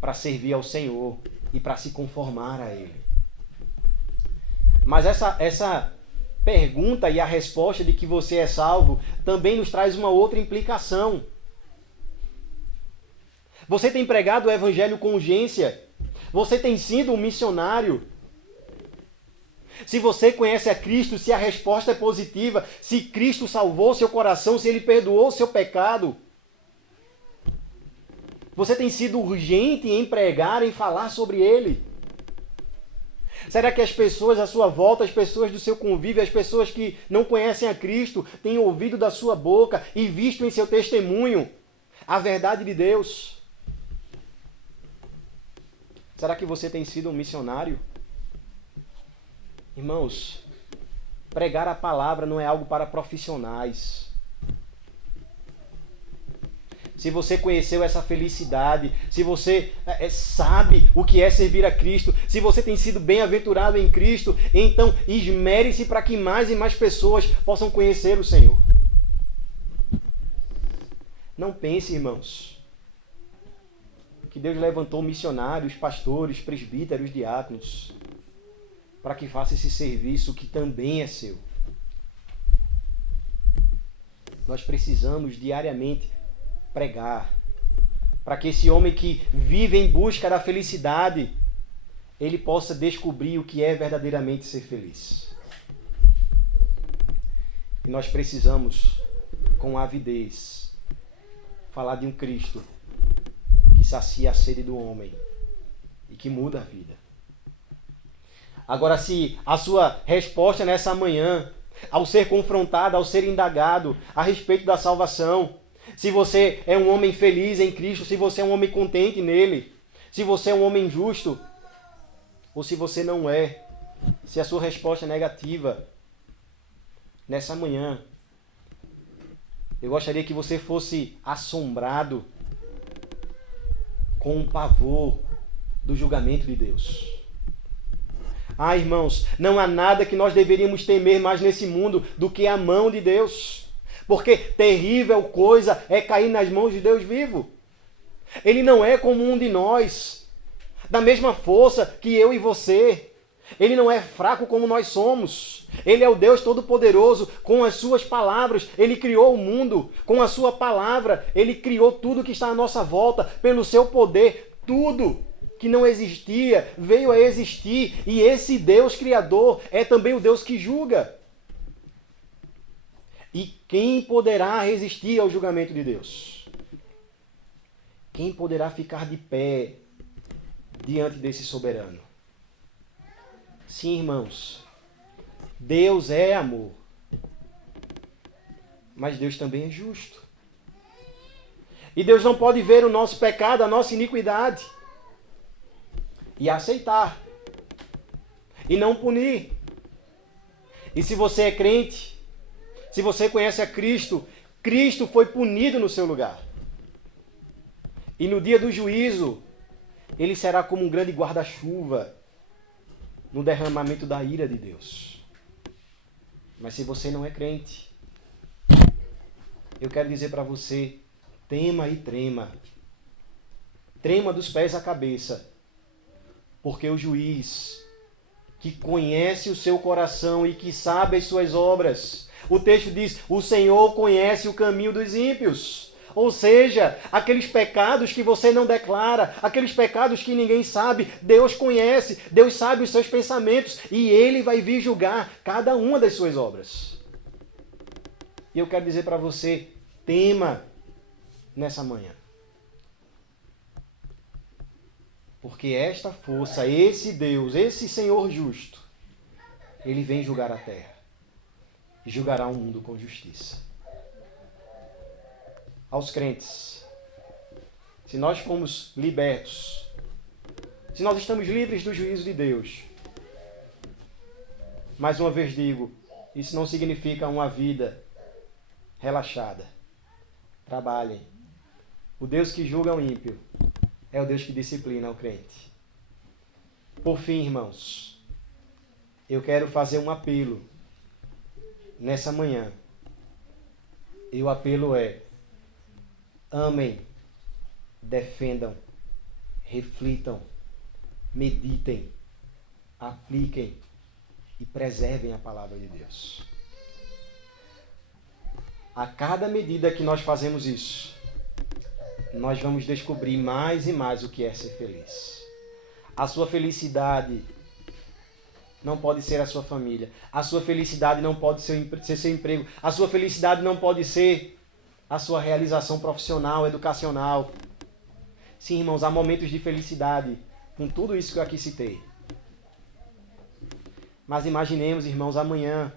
para servir ao Senhor e para se conformar a Ele. Mas essa pergunta e a resposta de que você é salvo também nos traz uma outra implicação. Você tem pregado o Evangelho com urgência? Você tem sido um missionário? Se você conhece a Cristo, se a resposta é positiva, se Cristo salvou seu coração, se Ele perdoou seu pecado, você tem sido urgente em pregar, em falar sobre Ele? Será que as pessoas à sua volta, as pessoas do seu convívio, as pessoas que não conhecem a Cristo, têm ouvido da sua boca e visto em seu testemunho a verdade de Deus? Será que você tem sido um missionário? Irmãos, pregar a palavra não é algo para profissionais. Se você conheceu essa felicidade, se você sabe o que é servir a Cristo, se você tem sido bem-aventurado em Cristo, então esmere-se para que mais e mais pessoas possam conhecer o Senhor. Não pense, irmãos, que Deus levantou missionários, pastores, presbíteros, diáconos, para que faça esse serviço que também é seu. Nós precisamos diariamente pregar, para que esse homem que vive em busca da felicidade, ele possa descobrir o que é verdadeiramente ser feliz. E nós precisamos, com avidez, falar de um Cristo que sacia a sede do homem e que muda a vida. Agora, se a sua resposta nessa manhã, ao ser confrontado, ao ser indagado a respeito da salvação, se você é um homem feliz em Cristo, se você é um homem contente nele, se você é um homem justo, ou se você não é, se a sua resposta é negativa, nessa manhã, eu gostaria que você fosse assombrado com o pavor do julgamento de Deus. Ah, irmãos, não há nada que nós deveríamos temer mais nesse mundo do que a mão de Deus. Porque terrível coisa é cair nas mãos de Deus vivo. Ele não é como um de nós, da mesma força que eu e você. Ele não é fraco como nós somos. Ele é o Deus Todo-Poderoso. Com as suas palavras, Ele criou o mundo. Com a sua palavra, Ele criou tudo que está à nossa volta. Pelo seu poder, tudo que não existia veio a existir. E esse Deus Criador é também o Deus que julga. E quem poderá resistir ao julgamento de Deus? Quem poderá ficar de pé diante desse soberano? Sim, irmãos, Deus é amor, mas Deus também é justo. E Deus não pode ver o nosso pecado, a nossa iniquidade, e aceitar, e não punir. E se você é crente, se você conhece a Cristo, Cristo foi punido no seu lugar. E no dia do juízo, Ele será como um grande guarda-chuva no derramamento da ira de Deus. Mas se você não é crente, eu quero dizer para você, tema e trema. Trema dos pés à cabeça. Porque o juiz, que conhece o seu coração e que sabe as suas obras, o texto diz, o Senhor conhece o caminho dos ímpios. Ou seja, aqueles pecados que você não declara, aqueles pecados que ninguém sabe, Deus conhece, Deus sabe os seus pensamentos e Ele vai vir julgar cada uma das suas obras. E eu quero dizer para você, tema nessa manhã. Porque esta força, esse Deus, esse Senhor justo, Ele vem julgar a terra e julgará o mundo com justiça. Aos crentes, se nós fomos libertos, se nós estamos livres do juízo de Deus, mais uma vez digo, isso não significa uma vida relaxada. Trabalhem, O Deus que julga o ímpio é o Deus que disciplina o crente. Por fim, irmãos, eu quero fazer um apelo nessa manhã. E o apelo é: amem, defendam, reflitam, meditem, apliquem e preservem a palavra de Deus. A cada medida que nós fazemos isso, nós vamos descobrir mais e mais o que é ser feliz. A sua felicidade não pode ser a sua família. A sua felicidade não pode ser seu emprego. A sua felicidade não pode ser a sua realização profissional, educacional. Sim, irmãos, há momentos de felicidade com tudo isso que eu aqui citei. Mas imaginemos, irmãos, amanhã,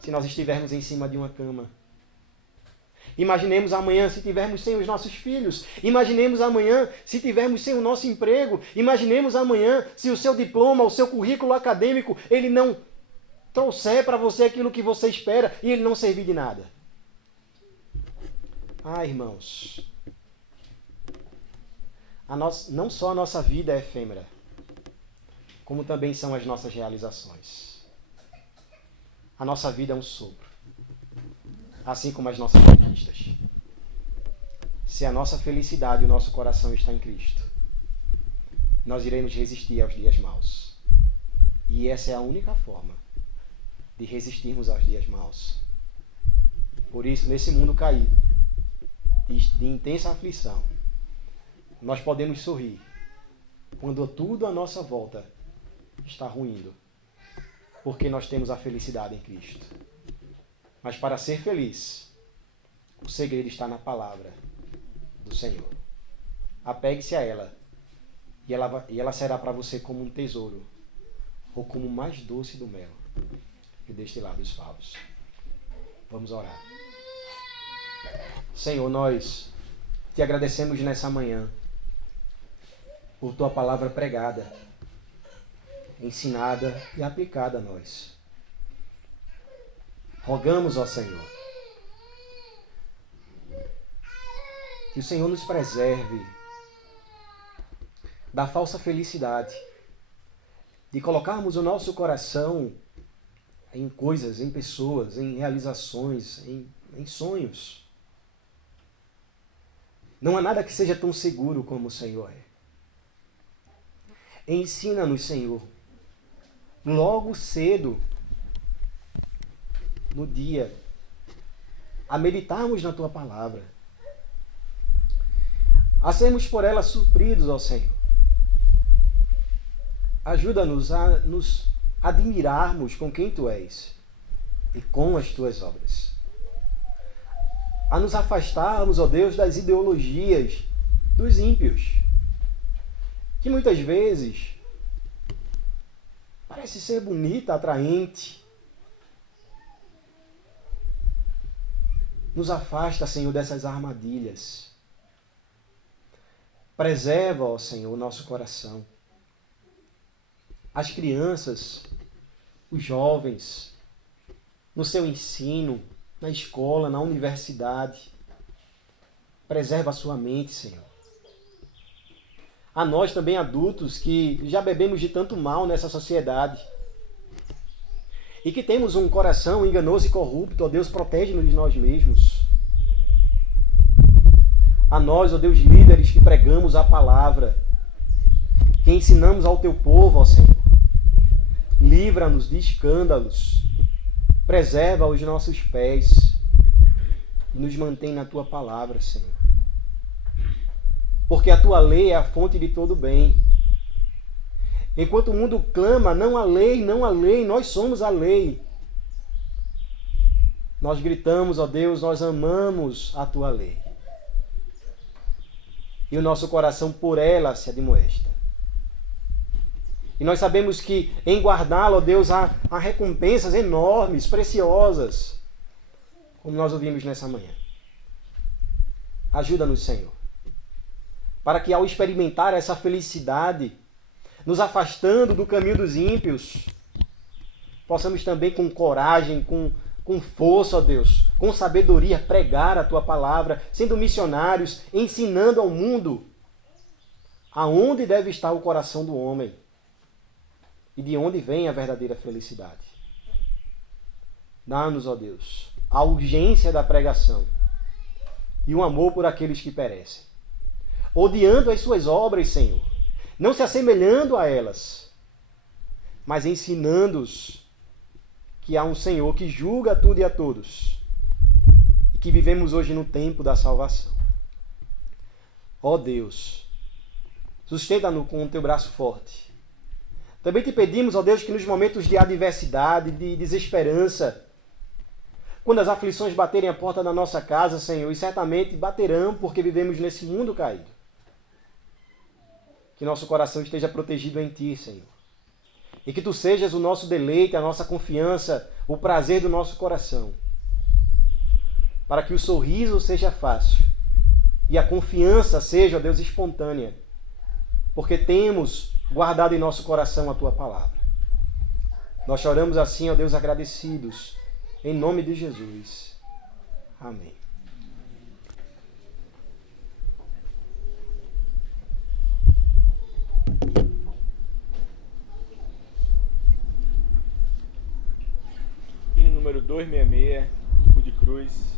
se nós estivermos em cima de uma cama. Imaginemos amanhã se tivermos sem os nossos filhos. Imaginemos amanhã se tivermos sem o nosso emprego. Imaginemos amanhã se o seu diploma, o seu currículo acadêmico, ele não trouxer para você aquilo que você espera e ele não servir de nada. Irmãos, não só a nossa vida é efêmera, como também são as nossas realizações. A nossa vida é um sopro. Assim como as nossas conquistas. Se a nossa felicidade e o nosso coração está em Cristo, nós iremos resistir aos dias maus. E essa é a única forma de resistirmos aos dias maus. Por isso, nesse mundo caído, de intensa aflição, nós podemos sorrir quando tudo à nossa volta está ruindo, porque nós temos a felicidade em Cristo. Mas para ser feliz, o segredo está na palavra do Senhor. Apegue-se a ela e ela será para você como um tesouro, ou como o mais doce do mel que destilar dos favos. Vamos orar. Senhor, nós te agradecemos nessa manhã por tua palavra pregada, ensinada e aplicada a nós. Rogamos, ó Senhor, que o Senhor nos preserve da falsa felicidade, de colocarmos o nosso coração em coisas, em pessoas, em realizações, em sonhos. Não há nada que seja tão seguro como o Senhor é. Ensina-nos, Senhor, logo cedo, no dia, a meditarmos na Tua palavra, a sermos por ela supridos, ó Senhor. Ajuda-nos a nos admirarmos com quem Tu és e com as Tuas obras. A nos afastarmos, ó Deus, das ideologias dos ímpios, que muitas vezes parece ser bonita, atraente. Nos afasta, Senhor, dessas armadilhas. Preserva, ó Senhor, o nosso coração. As crianças, os jovens, no seu ensino, na escola, na universidade. Preserva a sua mente, Senhor. A nós também adultos que já bebemos de tanto mal nessa sociedade e que temos um coração enganoso e corrupto, ó Deus, protege-nos de nós mesmos. A nós, ó Deus, líderes que pregamos a palavra, que ensinamos ao Teu povo, ó Senhor, livra-nos de escândalos, preserva os nossos pés e nos mantém na Tua palavra, Senhor. Porque a Tua lei é a fonte de todo bem. Enquanto o mundo clama, não há lei, não há lei, nós somos a lei. Nós gritamos, ó Deus, nós amamos a Tua lei. E o nosso coração por ela se admoesta. E nós sabemos que em guardá-la, ó Deus, há recompensas enormes, preciosas, como nós ouvimos nessa manhã. Ajuda-nos, Senhor, para que ao experimentar essa felicidade, nos afastando do caminho dos ímpios, possamos também com coragem, com com força, ó Deus, com sabedoria, pregar a Tua palavra, sendo missionários, ensinando ao mundo aonde deve estar o coração do homem e de onde vem a verdadeira felicidade. Dá-nos, ó Deus, a urgência da pregação e um amor por aqueles que perecem, odiando as Suas obras, Senhor, não se assemelhando a elas, mas ensinando-os que há um Senhor que julga tudo e a todos e que vivemos hoje no tempo da salvação. Ó Deus, sustenta-nos com o Teu braço forte. Também te pedimos, ó Deus, que nos momentos de adversidade, de desesperança, quando as aflições baterem a porta da nossa casa, Senhor, e certamente baterão porque vivemos nesse mundo caído, que nosso coração esteja protegido em Ti, Senhor. E que Tu sejas o nosso deleite, a nossa confiança, o prazer do nosso coração. Para que o sorriso seja fácil e a confiança seja, ó Deus, espontânea. Porque temos guardado em nosso coração a Tua palavra. Nós choramos assim, ó Deus, agradecidos. Em nome de Jesus. Amém. Hino número 266, Cu de Cruz.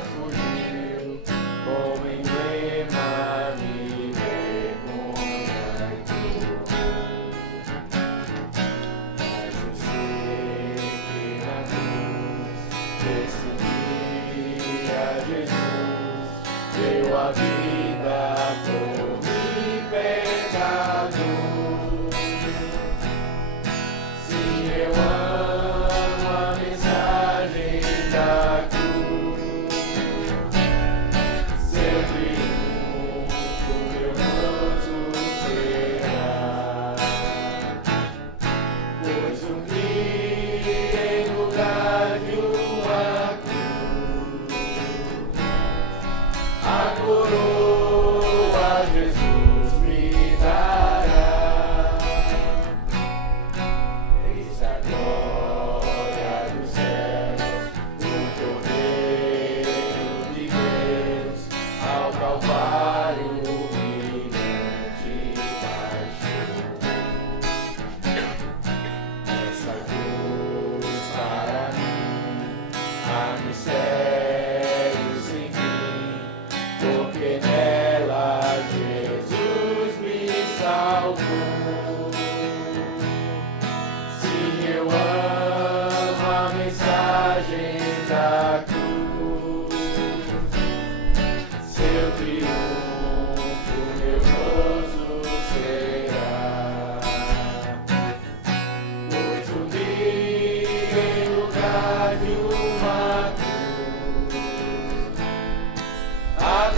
Fugiu como emblema de vergonha e dor. Mas eu sei que na cruz desse dia Jesus deu a vida por mim, pecador. Sim, eu amo a mensagem da cruz.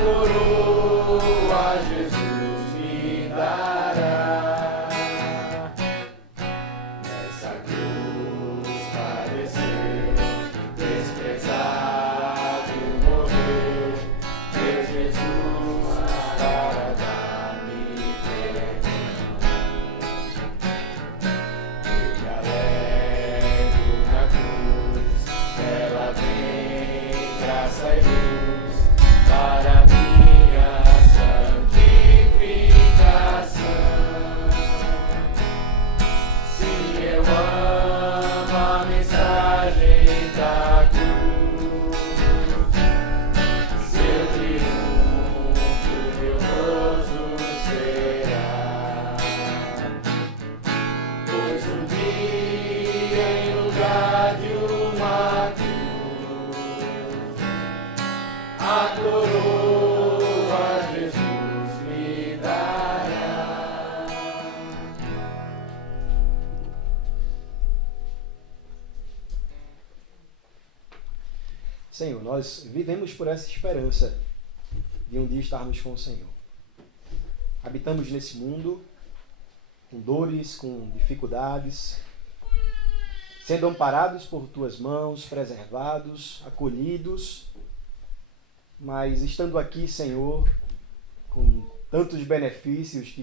Coroa Jesus me dará. Senhor, nós vivemos por essa esperança de um dia estarmos com o Senhor. Habitamos nesse mundo com dores, com dificuldades, sendo amparados por Tuas mãos, preservados, acolhidos, mas estando aqui, Senhor, com tantos benefícios que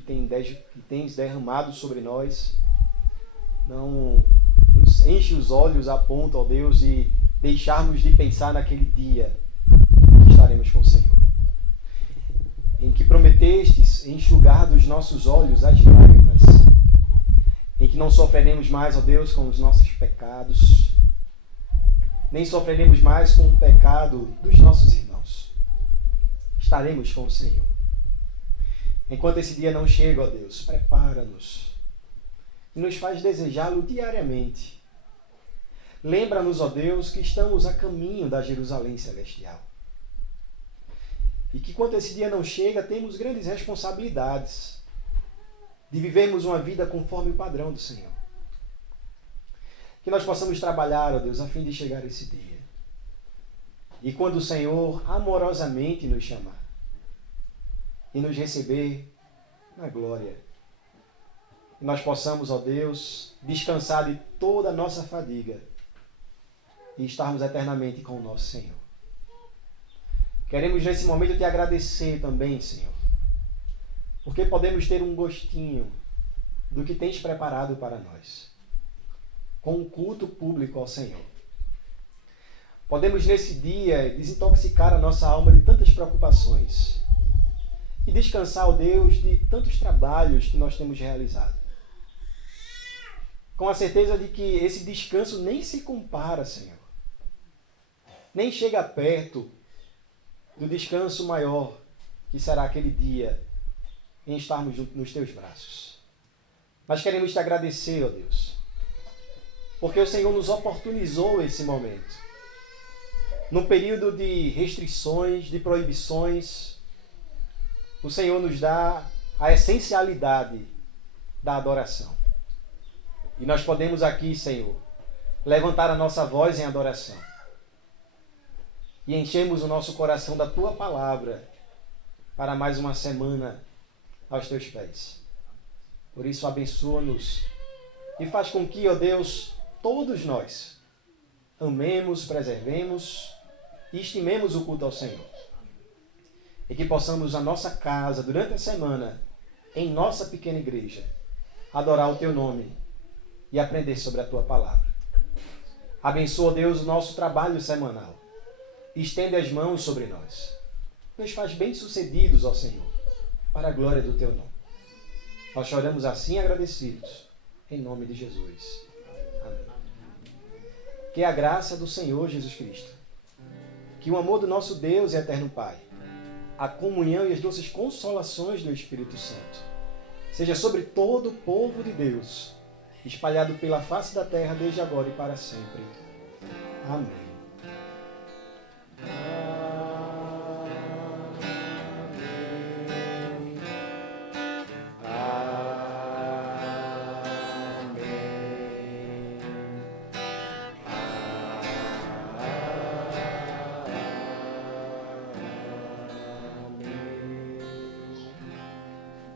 Tens derramado sobre nós, não nos enche os olhos a ponto, ó Deus, de deixarmos de pensar naquele dia que estaremos com o Senhor, em que prometestes enxugar dos nossos olhos as lágrimas, em que não sofreremos mais, ó Deus, com os nossos pecados, nem sofreremos mais com o pecado dos nossos irmãos. Estaremos com o Senhor. Enquanto esse dia não chega, ó Deus, prepara-nos e nos faz desejá-lo diariamente. Lembra-nos, ó Deus, que estamos a caminho da Jerusalém Celestial. E que quando esse dia não chega, temos grandes responsabilidades de vivermos uma vida conforme o padrão do Senhor. Que nós possamos trabalhar, ó Deus, a fim de chegar esse dia. E quando o Senhor amorosamente nos chamar e nos receber na glória, que nós possamos, ó Deus, descansar de toda a nossa fadiga e estarmos eternamente com o nosso Senhor. Queremos nesse momento te agradecer também, Senhor, porque podemos ter um gostinho do que tens preparado para nós, com um culto público ao Senhor. Podemos nesse dia desintoxicar a nossa alma de tantas preocupações e descansar, ó Deus, de tantos trabalhos que nós temos realizado, com a certeza de que esse descanso nem se compara, Senhor, nem chega perto do descanso maior, que será aquele dia em estarmos nos Teus braços. Mas queremos te agradecer, ó Deus, porque o Senhor nos oportunizou esse momento, num período de restrições, de proibições. O Senhor nos dá a essencialidade da adoração. E nós podemos aqui, Senhor, levantar a nossa voz em adoração e enchemos o nosso coração da Tua palavra para mais uma semana aos Teus pés. Por isso, abençoa-nos e faz com que, ó Deus, todos nós amemos, preservemos e estimemos o culto ao Senhor. E que possamos, na nossa casa, durante a semana, em nossa pequena igreja, adorar o Teu nome e aprender sobre a Tua palavra. Abençoa, Deus, o nosso trabalho semanal. Estende as mãos sobre nós. Nos faz bem-sucedidos, ó Senhor, para a glória do Teu nome. Nós choramos assim agradecidos, em nome de Jesus. Amém. Que a graça do Senhor Jesus Cristo, que o amor do nosso Deus e eterno Pai, a comunhão e as doces consolações do Espírito Santo, seja sobre todo o povo de Deus, espalhado pela face da terra desde agora e para sempre. Amém.